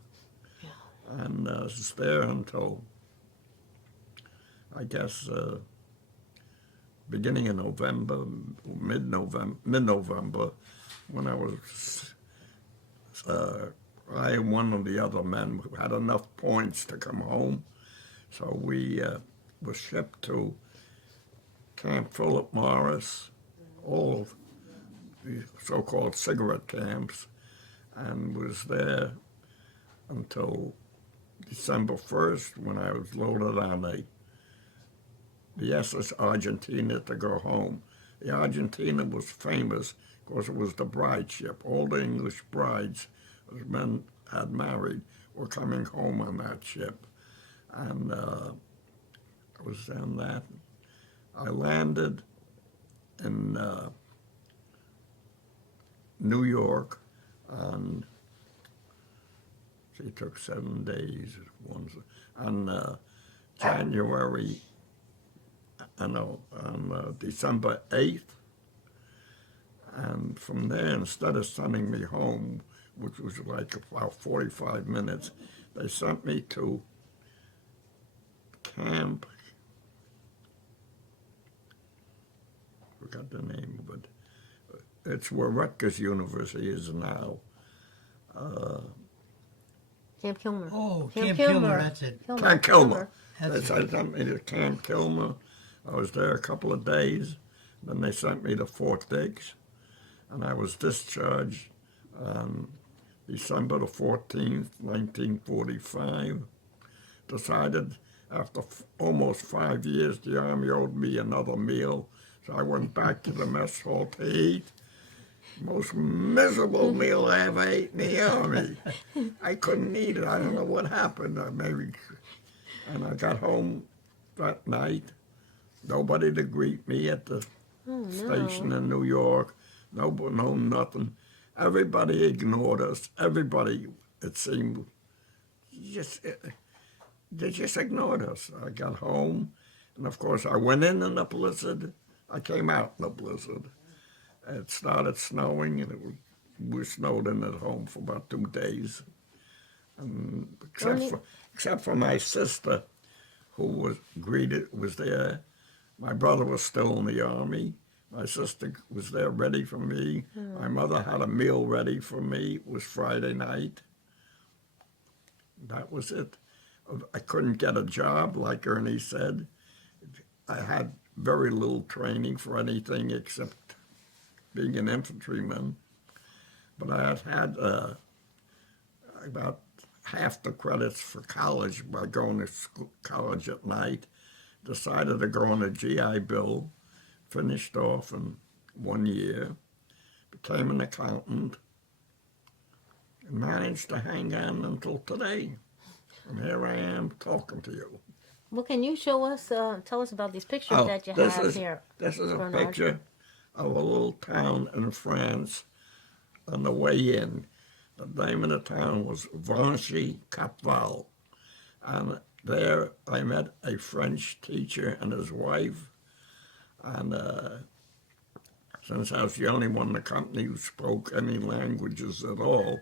And it's there until, I guess, beginning of November, mid-November, when I was, I and one of the other men had enough points to come home. So we were shipped to Camp Philip Morris, all the so-called cigarette camps, and was there until December 1st, when I was loaded on the SS Argentina to go home. The Argentina was famous because it was the bride ship. All the English brides, men had married were coming home on that ship. And I was on that. I landed in New York on, it took 7 days, on January, on December 8th. And from there, instead of sending me home, which was like about 45 minutes, they sent me to camp, forgot the name of it. It's where Rutgers University is now. Camp Kilmer. Oh, Camp Kilmer, that's it. Camp Kilmer. That's They sent me to Camp Kilmer. I was there a couple of days. Then they sent me to Fort Dix. And I was discharged on December the 14th, 1945. Decided after almost 5 years the Army owed me another meal. So I went back to the mess hall to eat. Most miserable meal I ever ate in the Army. I couldn't eat it. I don't know what happened. And I got home that night. Nobody to greet me at the station in New York. No nothing. Everybody ignored us. Everybody, it seemed, they just ignored us. I got home, and of course I went in a blizzard. I came out in a blizzard. It started snowing, and we snowed in at home for about 2 days. And except for my sister, who was there. My brother was still in the Army. My sister was there ready for me. My mother had a meal ready for me. It was Friday night. That was it. I couldn't get a job, like Ernie said. I had very little training for anything except being an infantryman. But I had about half the credits for college by going to college at night. Decided to go on a GI Bill. Finished off in 1 year. Became an accountant. And managed to hang on until today. And here I am talking to you. Well, can you show us, tell us about these pictures that you have here? This is a Bernard? picture of a little town in France on the way in. The name of the town was Vanchy-Capval. And there I met a French teacher and his wife. And since I was the only one in the company who spoke any languages at all,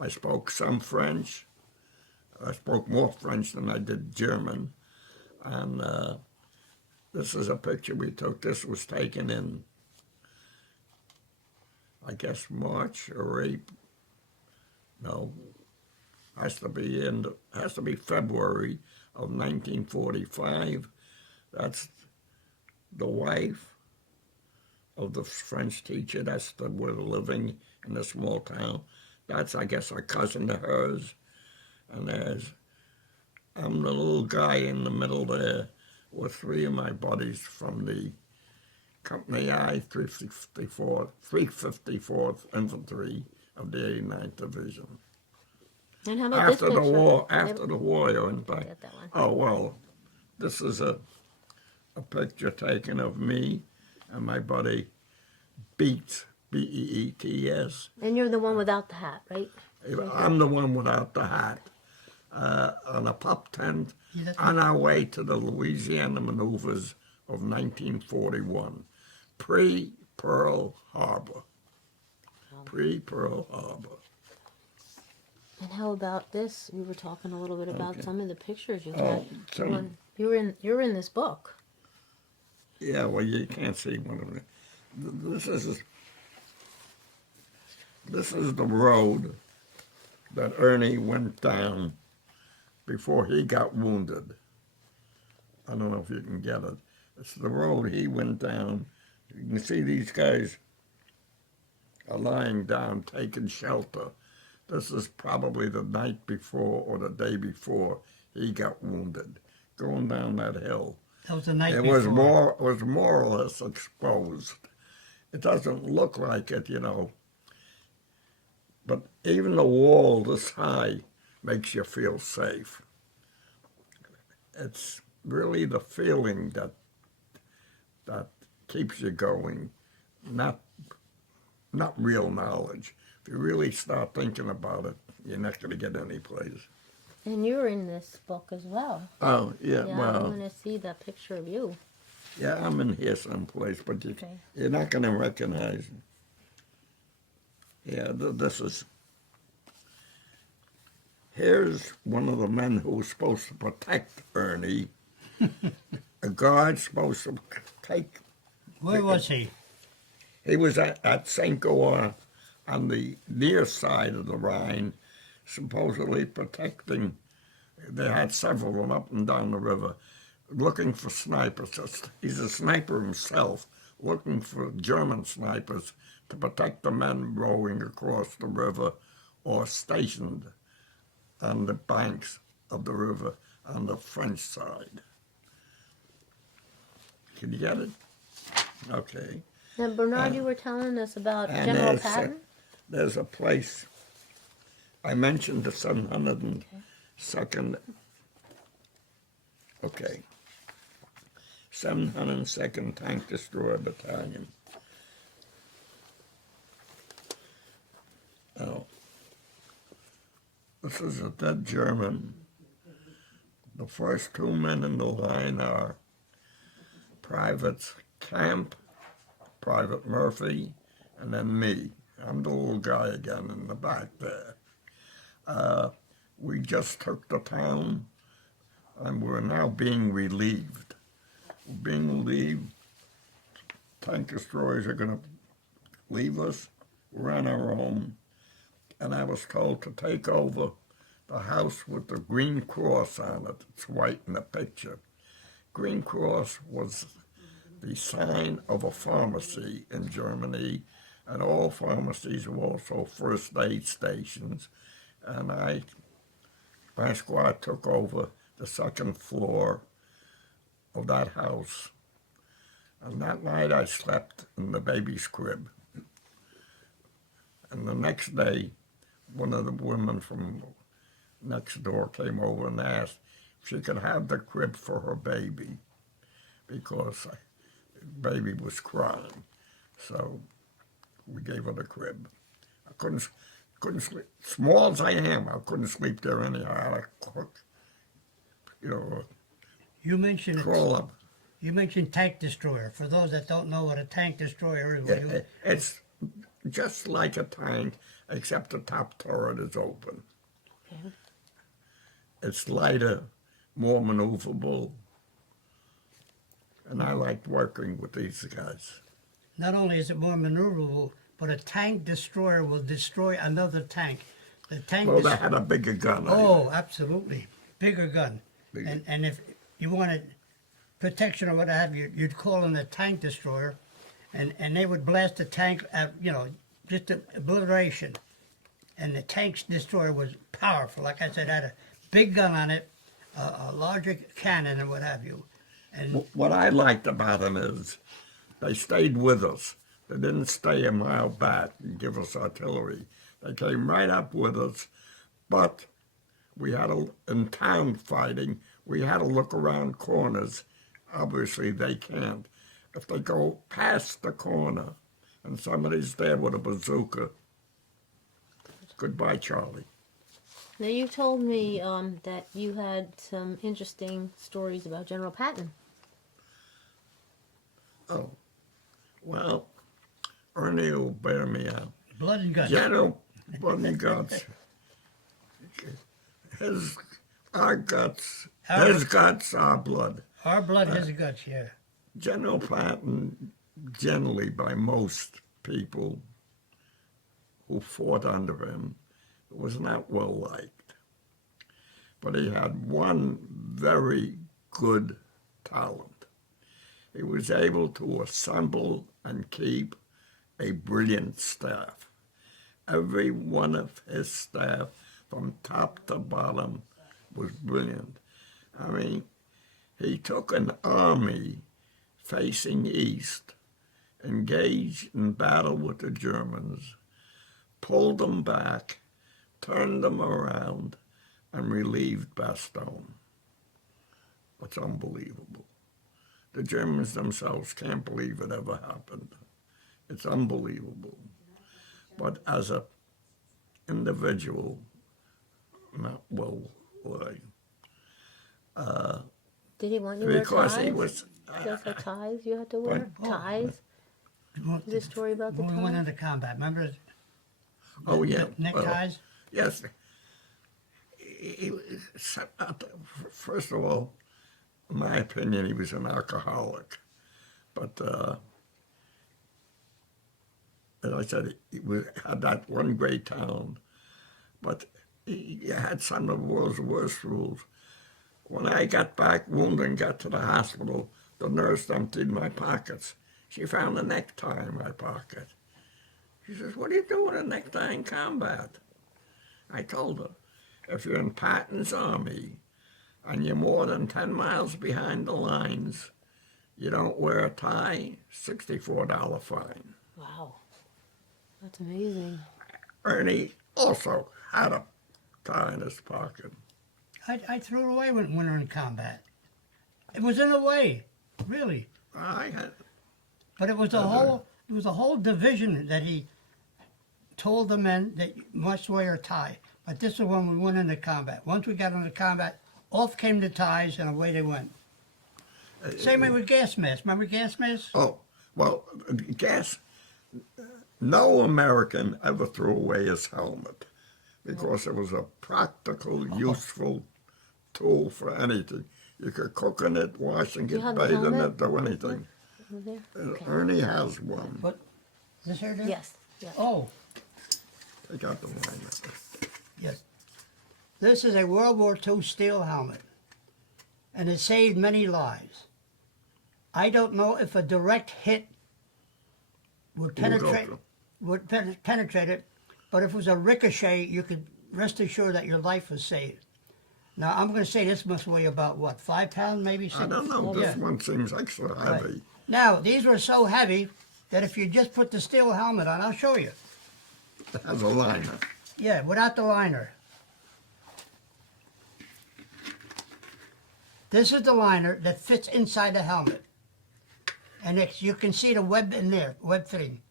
I spoke some French. I spoke more French than I did German. And this is a picture we took. This was taken in, I guess, March or April. No, has to be February of 1945. That's the wife of the French teacher. That's the we're living in a small town. That's, I guess, a cousin of hers. And I'm the little guy in the middle there with 3 of my buddies from the Company I, 354th Infantry of the 89th Division. And how about After this the picture? war, I went back. Get that one. Oh, well, this is a picture taken of me and my buddy Beets, B-E-E-T-S. And you're the one without the hat, right? I'm the one without the hat. On a pup tent on our way to the Louisiana maneuvers of 1941, pre-Pearl Harbor. Pre-Pearl Harbor. And how about this? We were talking a little bit about some of the pictures you Oh, had. You're in this book. Yeah, well, you can't see one of them. This is the road that Ernie went down before he got wounded. I don't know if you can get it. It's the road he went down. You can see these guys are lying down, taking shelter. This is probably the night before or the day before he got wounded, going down that hill. That was the night It before. was more or less exposed. It doesn't look like it, you know. But even a wall this high makes you feel safe. It's really the feeling that keeps you going, not real knowledge. If you really start thinking about it, you're not going to get any place. And you're in this book as well. Oh, yeah, Yeah, well, I'm going to see that picture of you. yeah, I'm in here someplace, but Okay. you're not going to recognize me. Yeah, this is... Here's one of the men who was supposed to protect Ernie. A guard supposed to take... Where was he? He was at St. Goar on the near side of the Rhine, supposedly protecting. They had several of them up and down the river, looking for snipers. He's a sniper himself, looking for German snipers to protect the men rowing across the river or stationed on the banks of the river on the French side. Can you get it? Okay. Now, Bernard, you were telling us about And General Patton? there's a place, I mentioned the 702nd, okay, 702nd Tank Destroyer Battalion. Now, this is a dead German. The first two men in the line are Privates Camp, Private Murphy, and then me. I'm the little guy again in the back there. We just took the town, and we're now being relieved. We're being relieved. Tank destroyers are going to leave us. We're on our own. And I was told to take over the house with the green cross on it. It's white in the picture. Green cross was the sign of a pharmacy in Germany, and all pharmacies were also first aid stations. And my squad took over the second floor of that house. And that night I slept in the baby's crib. And the next day, one of the women from next door came over and asked if she could have the crib for her baby, because the baby was crying. So we gave her the crib. I couldn't sleep. Small as I am, I couldn't sleep there anyhow. I had to cook, You mentioned crawl up. You mentioned tank destroyer. For those that don't know what a tank destroyer is, will you? It's just like a tank, except the top turret is open. Okay. It's lighter, more maneuverable, and I liked working with these guys. Not only is it more maneuverable, but a tank destroyer will destroy another tank. The tank. Well, they had a bigger gun. Oh, absolutely, bigger gun. Bigger. And if you wanted protection or what have you, you'd call in a tank destroyer, and they would blast the tank at, just obliteration. And the tank destroyer was powerful. Like I said, had a big gun on it, a larger cannon and what have you. And What I liked about them is they stayed with us. They didn't stay a mile back and give us artillery. They came right up with us, but in town fighting, we had to look around corners. Obviously, they can't. If they go past the corner and somebody's there with a bazooka, goodbye, Charlie. Now, you told me that you had some interesting stories about General Patton. Oh, well, Ernie will bear me out. blood and guts. General Blood and Guts. Our guts, his guts, our blood. Our blood, his guts, yeah. General Patton, generally by most people who fought under him, was not well liked. But he had one very good talent. He was able to assemble and keep a brilliant staff. Every one of his staff, from top to bottom, was brilliant. I mean, he took an army facing east, engaged in battle with the Germans, pulled them back, turned them around, and relieved Bastogne. It's unbelievable. The Germans themselves can't believe it ever happened. It's unbelievable. But as an individual, not well, Did he want you to wear because ties? he was. Those are ties you had to wear? Oh. Ties? Is this story about the When we went ties? into combat, remember? Oh yeah. Neckties? Yes. First of all, in my opinion, he was an alcoholic. But as I said, had that one great talent. But he had some of the world's worst rules. When I got back wounded and got to the hospital, the nurse emptied my pockets. She found a necktie in my pocket. She says, "What are you doing with a necktie in combat?" I told her, if you're in Patton's army and you're more than 10 miles behind the lines, you don't wear a tie, $64 fine. Wow. That's amazing. Ernie also had a tie in his pocket. I threw it away when we were in combat. It was in a way, really. I had, But it was a whole division that he told the men that you must wear a tie. But this is when we went into combat. Once we got into combat, off came the ties and away they went. Same way with gas masks. Remember gas masks? oh, well, gas, no American ever threw away his helmet because it was a practical, useful tool for anything. You could cook in it, wash and You get have the bathed in helmet? it, do anything. Over there? Okay. Ernie has one. What? Is this here? There? Yes. Yes. Oh, Take out the line. yes. This is a World War II steel helmet, and it saved many lives. I don't know if a direct hit would penetrate it, but if it was a ricochet, you could rest assured that your life was saved. Now, I'm going to say this must weigh about, what, 5 pounds, maybe 6? I don't know, this one seems extra heavy. Right. Now, these were so heavy that if you just put the steel helmet on, I'll show you. It has a liner. Yeah, without the liner. This is the liner that fits inside the helmet. And you can see the web in there, web thing.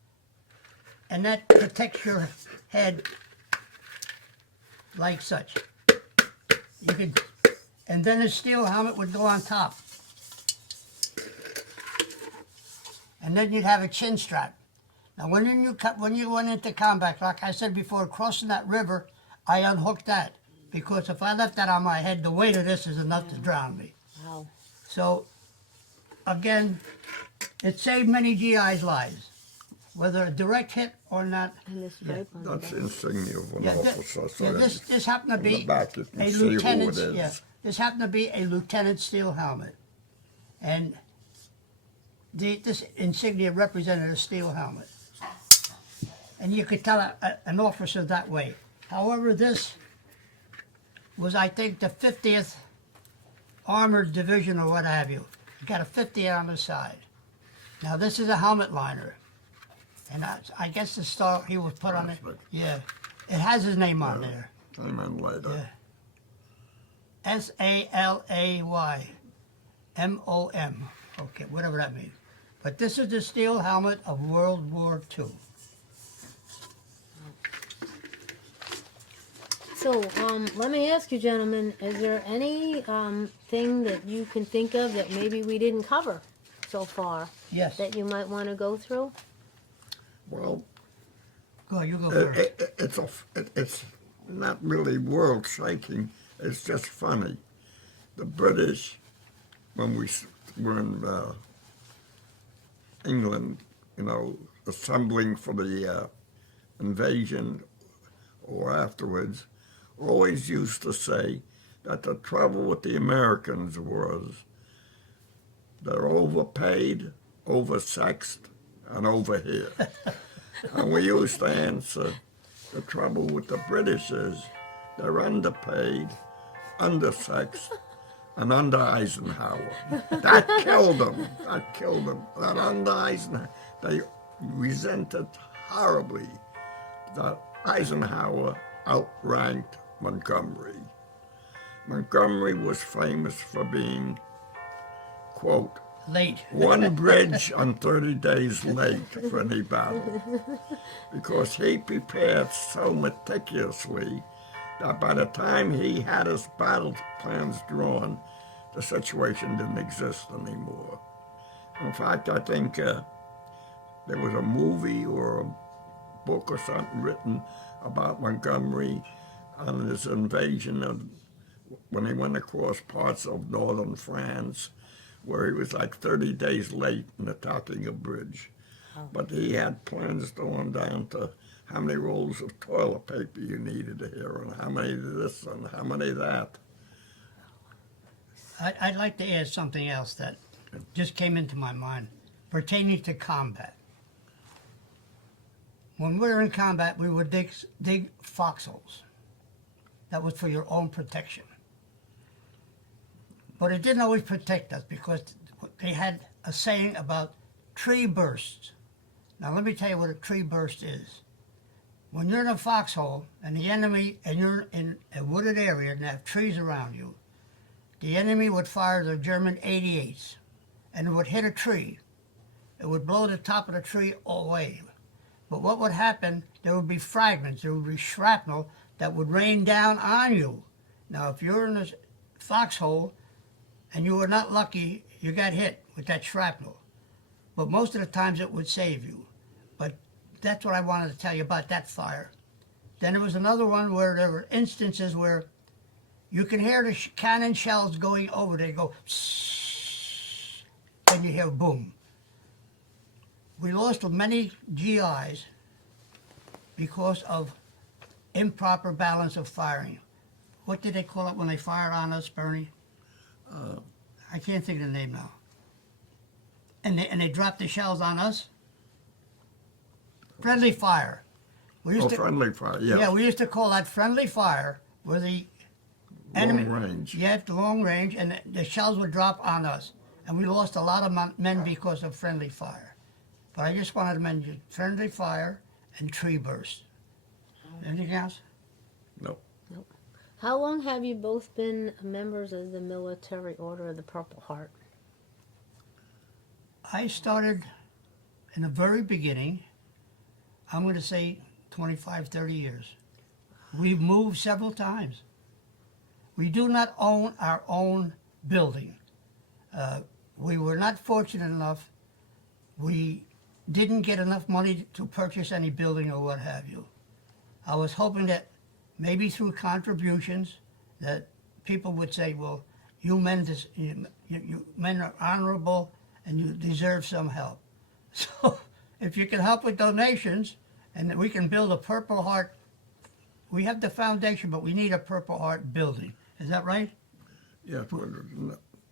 And that protects your head like such. You could, and then the steel helmet would go on top. And then you'd have a chin strap. Now when you went into combat, like I said before, crossing that river, I unhooked that. Because if I left that on my head, the weight of this is enough to drown me. Wow. So, again, it saved many GIs' lives, whether a direct hit or not. And this stripe on the That's back. Insignia of an Yeah, officer. So this happened to in the be back you can a see who lieutenant's. it is. Yeah, this happened to be a lieutenant's steel helmet, and this insignia represented a steel helmet, and you could tell an officer that way. However, this was, I think, the 50th Armored Division or what have you. You got a 50 on the side. Now this is a helmet liner, and I guess the star he was put on it. Yeah, it has his name on there. Came in later. Yeah. SALAYMOM. Okay, whatever that means. But this is the steel helmet of World War II. So, let me ask you, gentlemen, is there any thing that you can think of that maybe we didn't cover so far Yes. that you might want to go through? Well, Go, you go first. it's not really world shaking. It's just funny. The British, when we were in England, assembling for the invasion or afterwards, always used to say that the trouble with the Americans was they're overpaid, oversexed, and overheard. And we used to answer, the trouble with the British is they're underpaid, undersexed, and under Eisenhower. That killed them. That killed them. That under Eisenhower, they resented horribly that Eisenhower outranked Montgomery. Montgomery was famous for being, quote, Late. one bridge on 30 days late for any battle, because he prepared so meticulously that by the time he had his battle plans drawn, the situation didn't exist anymore. In fact, I think there was a movie or a book or something written about Montgomery and his invasion of when he went across parts of northern France, where he was like 30 days late in attacking a bridge. Oh. But he had plans going down to how many rolls of toilet paper you needed here, and how many this and how many that. I'd like to add something else that just came into my mind pertaining to combat. When we were in combat, we would dig foxholes. That was for your own protection. But it didn't always protect us because they had a saying about tree bursts. Now let me tell you what a tree burst is. When you're in a foxhole and the enemy, and you're in a wooded area and have trees around you, the enemy would fire their German 88s and it would hit a tree. It would blow the top of the tree away. But what would happen, there would be fragments, there would be shrapnel that would rain down on you. Now if you're in a foxhole and you were not lucky, you got hit with that shrapnel. But most of the times it would save you. But that's what I wanted to tell you about that fire. Then there was another one where there were instances where you can hear the cannon shells going over. They go, shh, then you hear boom. We lost many GIs because of improper balance of firing. What did they call it when they fired on us, Bernie? I can't think of the name now. And they dropped the shells on us? Friendly fire. Friendly fire, yeah. Yeah, we used to call that friendly fire, where the enemy... Long range. Yeah, the long range, and the shells would drop on us. And we lost a lot of men because of friendly fire. But I just wanted to mention friendly fire and tree burst. Anything else? No. Nope. How long have you both been members of the Military Order of the Purple Heart? I started in the very beginning, I'm going to say 25, 30 years. We've moved several times. We do not own our own building. We were not fortunate enough. We didn't get enough money to purchase any building or what have you. I was hoping that maybe through contributions that people would say, well, you men are honorable and you deserve some help. So if you can help with donations and we can build a Purple Heart, we have the foundation, but we need a Purple Heart building. Is that right? Yeah,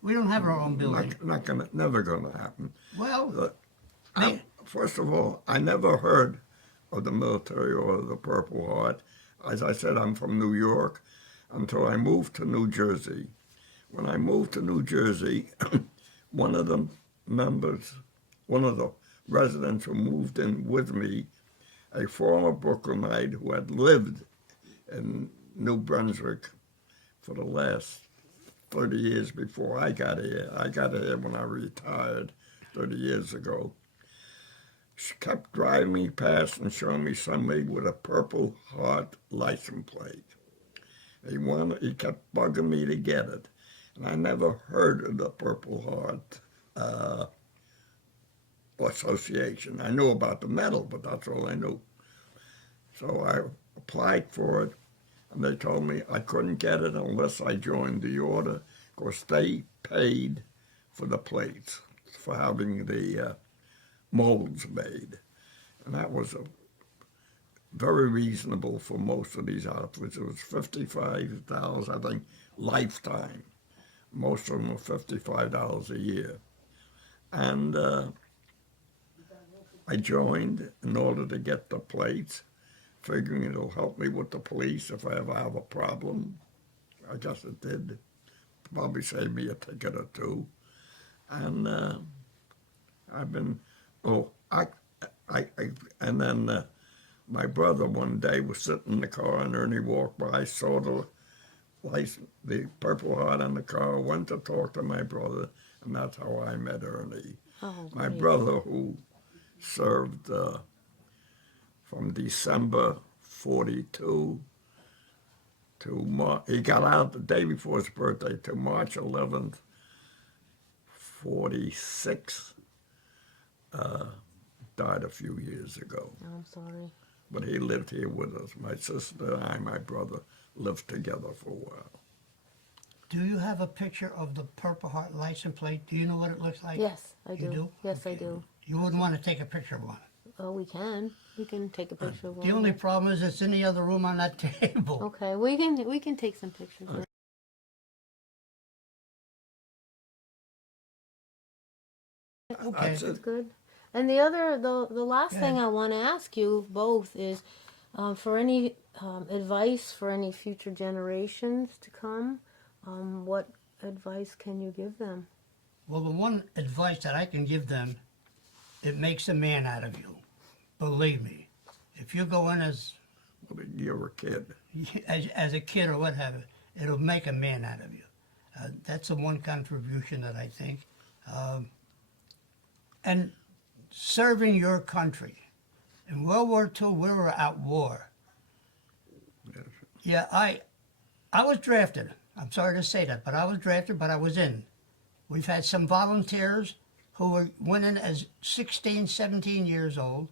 We don't have our own building. Never gonna happen. Well, first of all, I never heard of the Military or the Purple Heart. As I said, I'm from New York until I moved to New Jersey. When I moved to New Jersey, one of the residents who moved in with me, a former Brooklynite who had lived in New Brunswick for the last 30 years before I got here. I got here when I retired 30 years ago. She kept driving me past and showing me somebody with a Purple Heart license plate. He kept bugging me to get it. And I never heard of the Purple Heart Association. I knew about the medal, but that's all I knew. So I applied for it, and they told me I couldn't get it unless I joined the order, because they paid for the plates, for having the molds made. And that was very reasonable for most of these outfits. It was $55, I think, lifetime. Most of them were $55 a year. And I joined in order to get the plates, figuring it'll help me with the police if I ever have a problem. I guess it did. Probably save me a ticket or two. And I've been, and then My brother one day was sitting in the car and Ernie walked by, saw the Purple Heart on the car, went to talk to my brother, and that's how I met Ernie. Oh, My great. brother, who served from December 42 to he got out the day before his birthday to March 11th, 46. Died a few years ago. Oh, I'm sorry. But he lived here with us. My sister and I, my brother, lived together for a while. Do you have a picture of the Purple Heart license plate? Do you know what it looks like? Yes, I do. You do? Yes, I Okay. do. You wouldn't want to take a picture of one. Oh, we can. We can take a picture of one. The only problem is it's in the other room on that table. Okay, we can take some pictures. Okay. That's That's it. good. And the last thing I want to ask you both is for any advice for any future generations to come. What advice can you give them? Well, the one advice that I can give them, it makes a man out of you. Believe me. If you go in as You're a kid. as a kid or what have you, it'll make a man out of you. That's the one contribution that I think. And serving your country. In World War II, we were at war. Yes. Yeah, I was drafted. I'm sorry to say that, but I was drafted, but I was in. We've had some volunteers who went in as 16, 17 years old.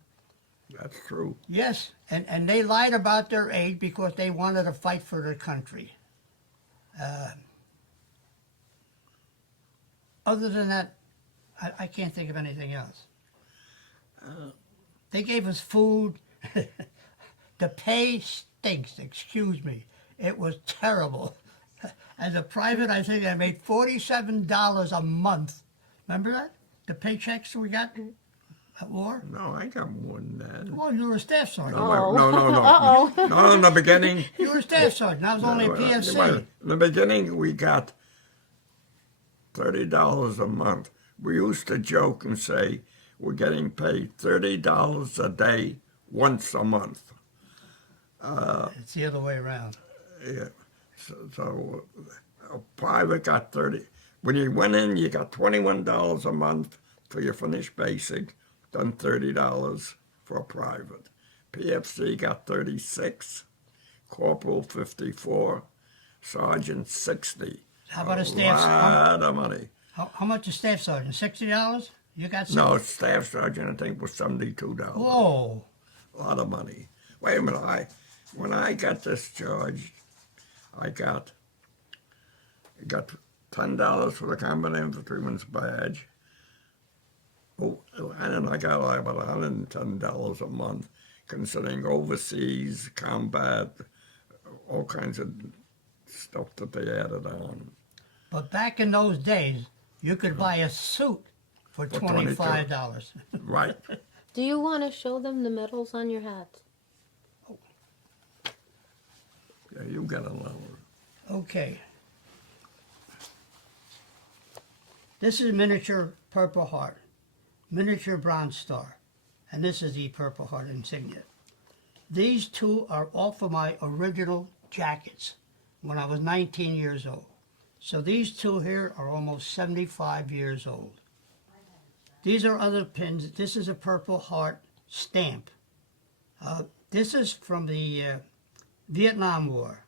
That's true. Yes, and they lied about their age because they wanted to fight for their country. Other than that, I can't think of anything else. They gave us food. The pay stinks, excuse me. It was terrible. As a private, I think I made $47 a month. Remember that? The paychecks we got at war? No, I got more than that. Well, you were a staff sergeant. No, no, no, no. Uh-oh. No, in the beginning. You were a staff sergeant. I was only a PFC. In the beginning, we got $30 a month. We used to joke and say we're getting paid $30 a day once a month. It's the other way around. Yeah. So a private got 30. When you went in, you got $21 a month for your finished basic, then $30 for a private. PFC got 36, corporal 54, sergeant 60. How about a staff? Lot of money. How much a staff sergeant? $60? You got No, staff sergeant I think was $72. Whoa! A lot of money. Wait a minute. When I got discharged, I got $10 for the combat infantryman's badge. Oh, and then I got like about $110 a month, considering overseas combat, all kinds of stuff that they added on. But back in those days, you could buy a suit for For $25. Right. Do you want to show them the medals on your hats? Yeah, you got a lot. Okay. This is miniature Purple Heart, miniature Bronze Star, and this is the Purple Heart insignia. These two are off of my original jackets when I was 19 years old. So these two here are almost 75 years old. These are other pins. This is a Purple Heart stamp. This is from the Vietnam War.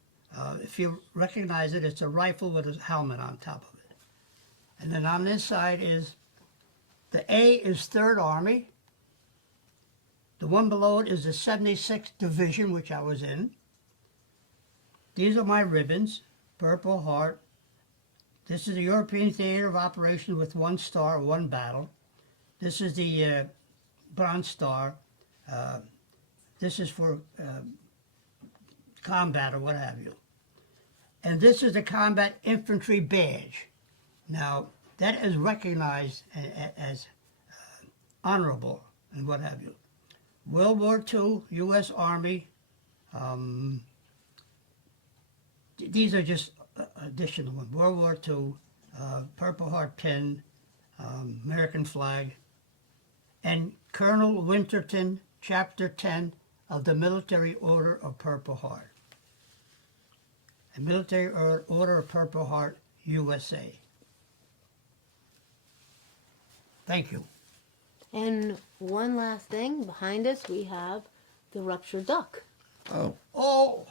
If you recognize it, it's a rifle with a helmet on top of it. And then on this side is, the A is 3rd Army. The one below it is the 76th Division, which I was in. These are my ribbons, Purple Heart. This is the European Theater of Operations with 1 star, 1 battle. This is the Bronze Star. This is for combat or what have you. And this is the Combat Infantry Badge. Now, that is recognized as honorable and what have you. World War II, U.S. Army. These are just additional ones. World War II, Purple Heart pin, American flag, and Colonel Winterton, Chapter 10 of the Military Order of Purple Heart. The Military Order of Purple Heart, USA. Thank you. And one last thing, behind us we have the Ruptured Duck. Oh, Oh,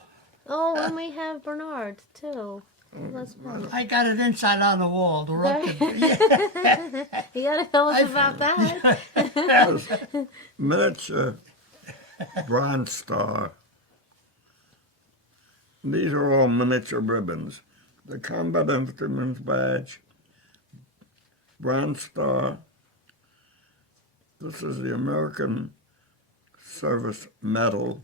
Oh, and we have Bernard too. Let's I got it inside on the wall. The ruptured. Yeah. You gotta tell us about that. there's miniature Bronze Star. These are all miniature ribbons. The Combat Infantryman's Badge, Bronze Star. This is the American Service Medal,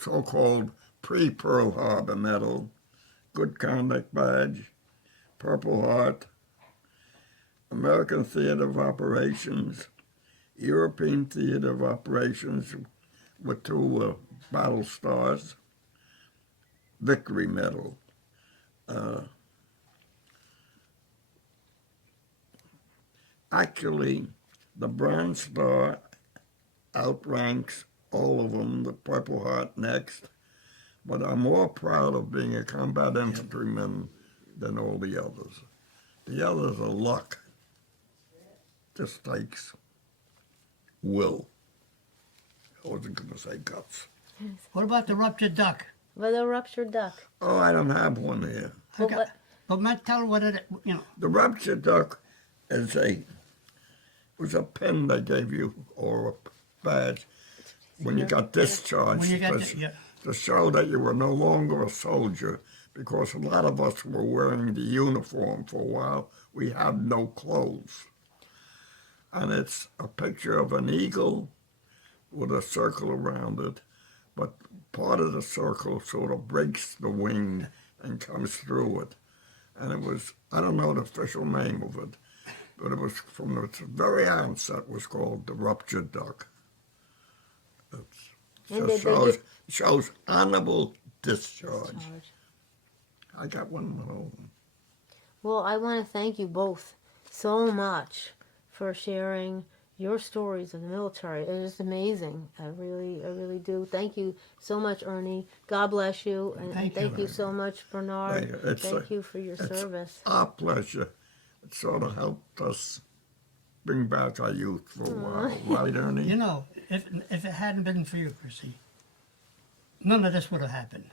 so-called pre-Pearl Harbor Medal, Good Conduct Badge, Purple Heart, American Theater of Operations, European Theater of Operations with 2 battle stars, Victory Medal. Actually, the Bronze Star outranks all of them, the Purple Heart next, but I'm more proud of being a combat infantryman than all the others. The others are luck. Just takes will. I wasn't going to say guts. What about the Ruptured Duck? With a Ruptured Duck. Oh, I don't have one here. Well, Okay. what- But Matt, tell what it, The Ruptured Duck is was a pin they gave you or a badge when you got discharged when you got to show that you were no longer a soldier, because a lot of us were wearing the uniform for a while. We had no clothes. And it's a picture of an eagle with a circle around it, but part of the circle sort of breaks the wing and comes through it. And it was, I don't know the official name of it, but it was from the very onset was called the Ruptured Duck. It And just did they shows honorable discharge. Discharge. I got one at home. Well, I want to thank you both so much for sharing your stories of the military. It is amazing. I really do. Thank you so much, Ernie. God bless you. And Thank thank you. you so much, Bernard. Thank you. It's Thank you for your It's service. our pleasure. It sort of helped us bring back our youth for a while, right, Ernie? if it hadn't been for you, Chrissy, none of this would have happened.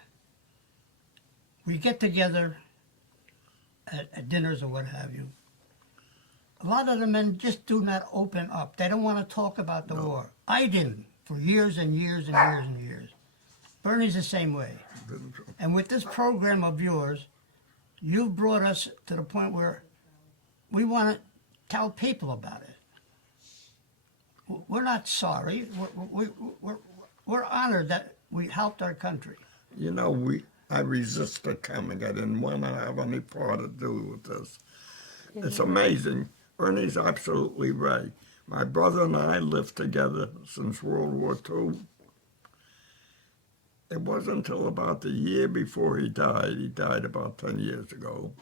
We get together at dinners or what have you. A lot of the men just do not open up. They don't want to talk about the war. I didn't for years and years and years and years. Bernie's the same way. And with this program of yours, you've brought us to the point where we want to tell people about it. We're not sorry. We're honored that we helped our country. You know, I resisted coming. I didn't want to have any part to do with this. It's amazing. Ernie's absolutely right. My brother and I lived together since World War II. It wasn't until about the year before he died about 10 years ago,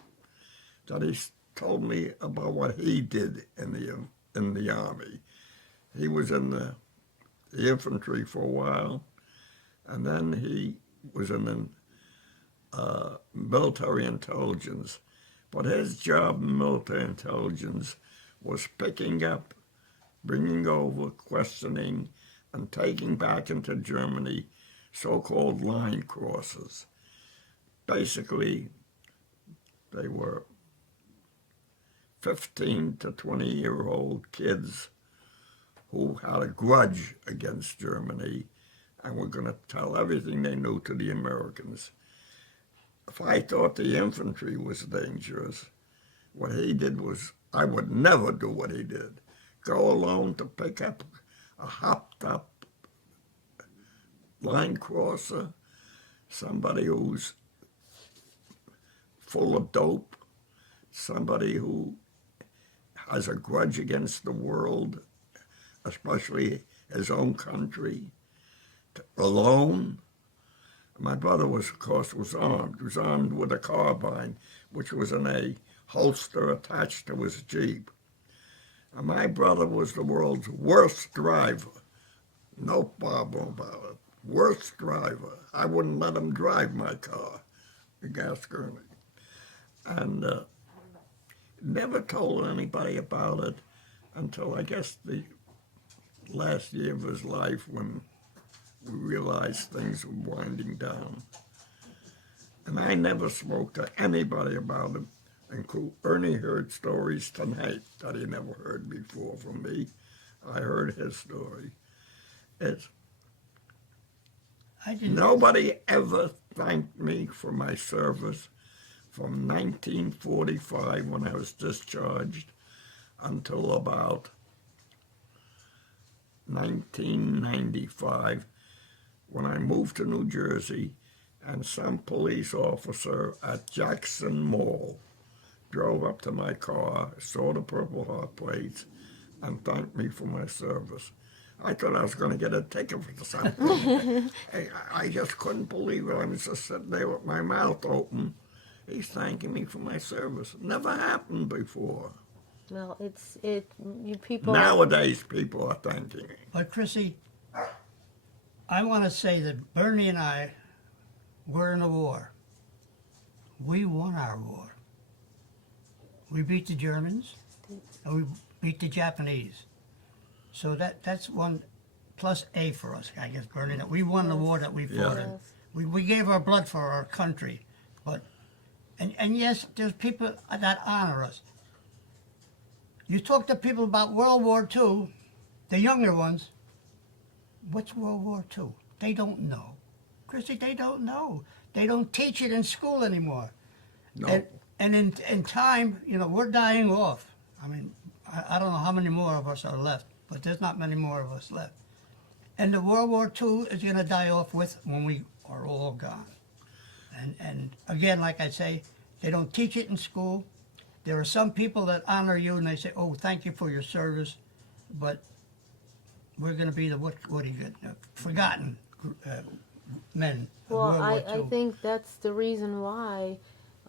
that he told me about what he did in the Army. He was in the infantry for a while, and then he was in military intelligence. But his job in military intelligence was picking up, bringing over, questioning, and taking back into Germany so-called line crossers. Basically, they were 15 to 20-year-old kids who had a grudge against Germany and were going to tell everything they knew to the Americans. If I thought the infantry was dangerous, what he did was, I would never do what he did. Go alone to pick up a hopped-up line crosser, somebody who's full of dope, somebody who has a grudge against the world, especially his own country, alone. My brother was, of course, was armed with a carbine, which was in a holster attached to his Jeep. And my brother was the world's worst driver. No problem about it. Worst driver. I wouldn't let him drive my car, the gas Ernie. And never told anybody about it until I guess the last year of his life when we realized things were winding down. And I never spoke to anybody about him. And Ernie heard stories tonight that he never heard before from me. I heard his story. It's I didn't. nobody ever thanked me for my service from 1945 when I was discharged until about 1995 when I moved to New Jersey and some police officer at Jackson Mall drove up to my car, saw the Purple Heart plates, and thanked me for my service. I thought I was going to get a ticket for something. I just couldn't believe it. I was just sitting there with my mouth open. He's thanking me for my service. Never happened before. Well, you people. Nowadays, people are thanking me. But Chrissy, I want to say that Bernie and I were in a war. We won our war. We beat the Germans, and we beat the Japanese. So that's one plus A for us, I guess, Bernie. That we won the war that we fought in. Yes. We gave our blood for our country, but and yes, there's people that honor us. You talk to people about World War II, the younger ones. What's World War II? They don't know, Chrissy. They don't know. They don't teach it in school anymore. No. And in time, we're dying off. I mean, I don't know how many more of us are left, but there's not many more of us left. And the World War II is going to die off with when we are all gone. And again, like I say, they don't teach it in school. There are some people that honor you and they say, "Oh, thank you for your service," but we're going to be the what do you get? Forgotten men. Of Well, World War I II. think that's the reason why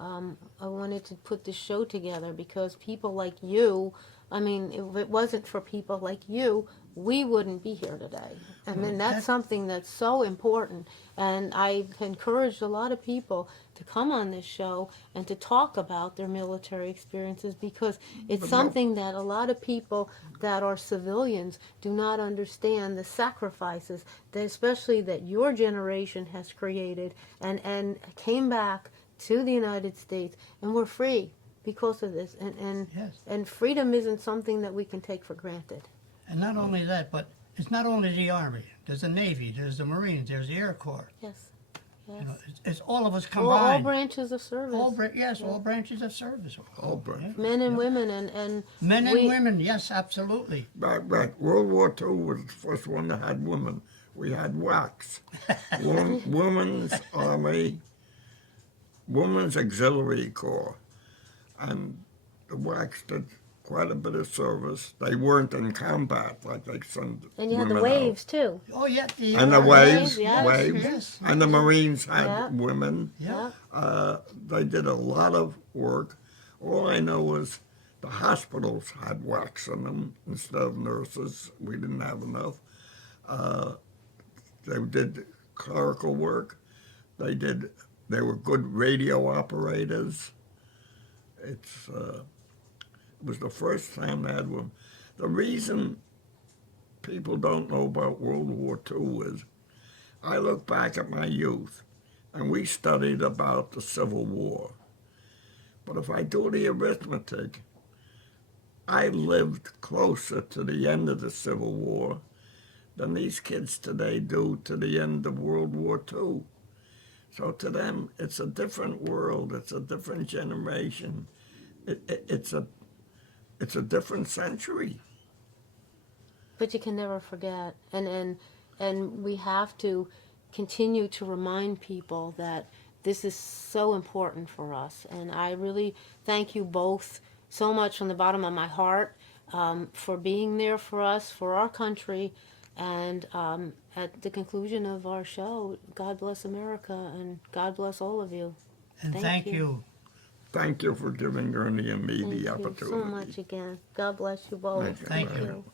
I wanted to put this show together, because people like you, I mean, if it wasn't for people like you, we wouldn't be here today. I mean, that's something that's so important. And I've encouraged a lot of people to come on this show and to talk about their military experiences, because it's something that a lot of people that are civilians do not understand, the sacrifices, that especially that your generation has created and came back to the United States, and we're free because of this. Yes. And freedom isn't something that we can take for granted. And not only that, but it's not only the Army. There's the Navy, there's the Marines, there's the Air Corps. Yes. Yes. It's all of us all combined. branches of service. All branches of service. All branches. Men and women and Men and we- women, yes, absolutely. Right. World War II was the first one that had women. We had WACS, Women's Army, Women's Auxiliary Corps, and the WACS did quite a bit of service. They weren't in combat like they sent And you had the women out. waves too. Oh, yeah. And the waves, yes, waves, yes. and the Marines had Yeah. women. Yeah. They did a lot of work. All I know is the hospitals had wax in them instead of nurses. We didn't have enough. They did clerical work. They were good radio operators. It was the first time they had one. The reason people don't know about World War II is I look back at my youth, and we studied about the Civil War. But if I do the arithmetic, I lived closer to the end of the Civil War than these kids today do to the end of World War II. So to them, it's a different world. It's a different generation. It's a different century. But you can never forget, and we have to continue to remind people that this is so important for us. And I really thank you both so much from the bottom of my heart for being there for us, for our country. And at the conclusion of our show, God bless America, and God bless all of you. And Thank thank you. you. Thank you for giving Ernie and me Thank the you opportunity. so much again. God bless you both. Thank you. Thank Thank you. you.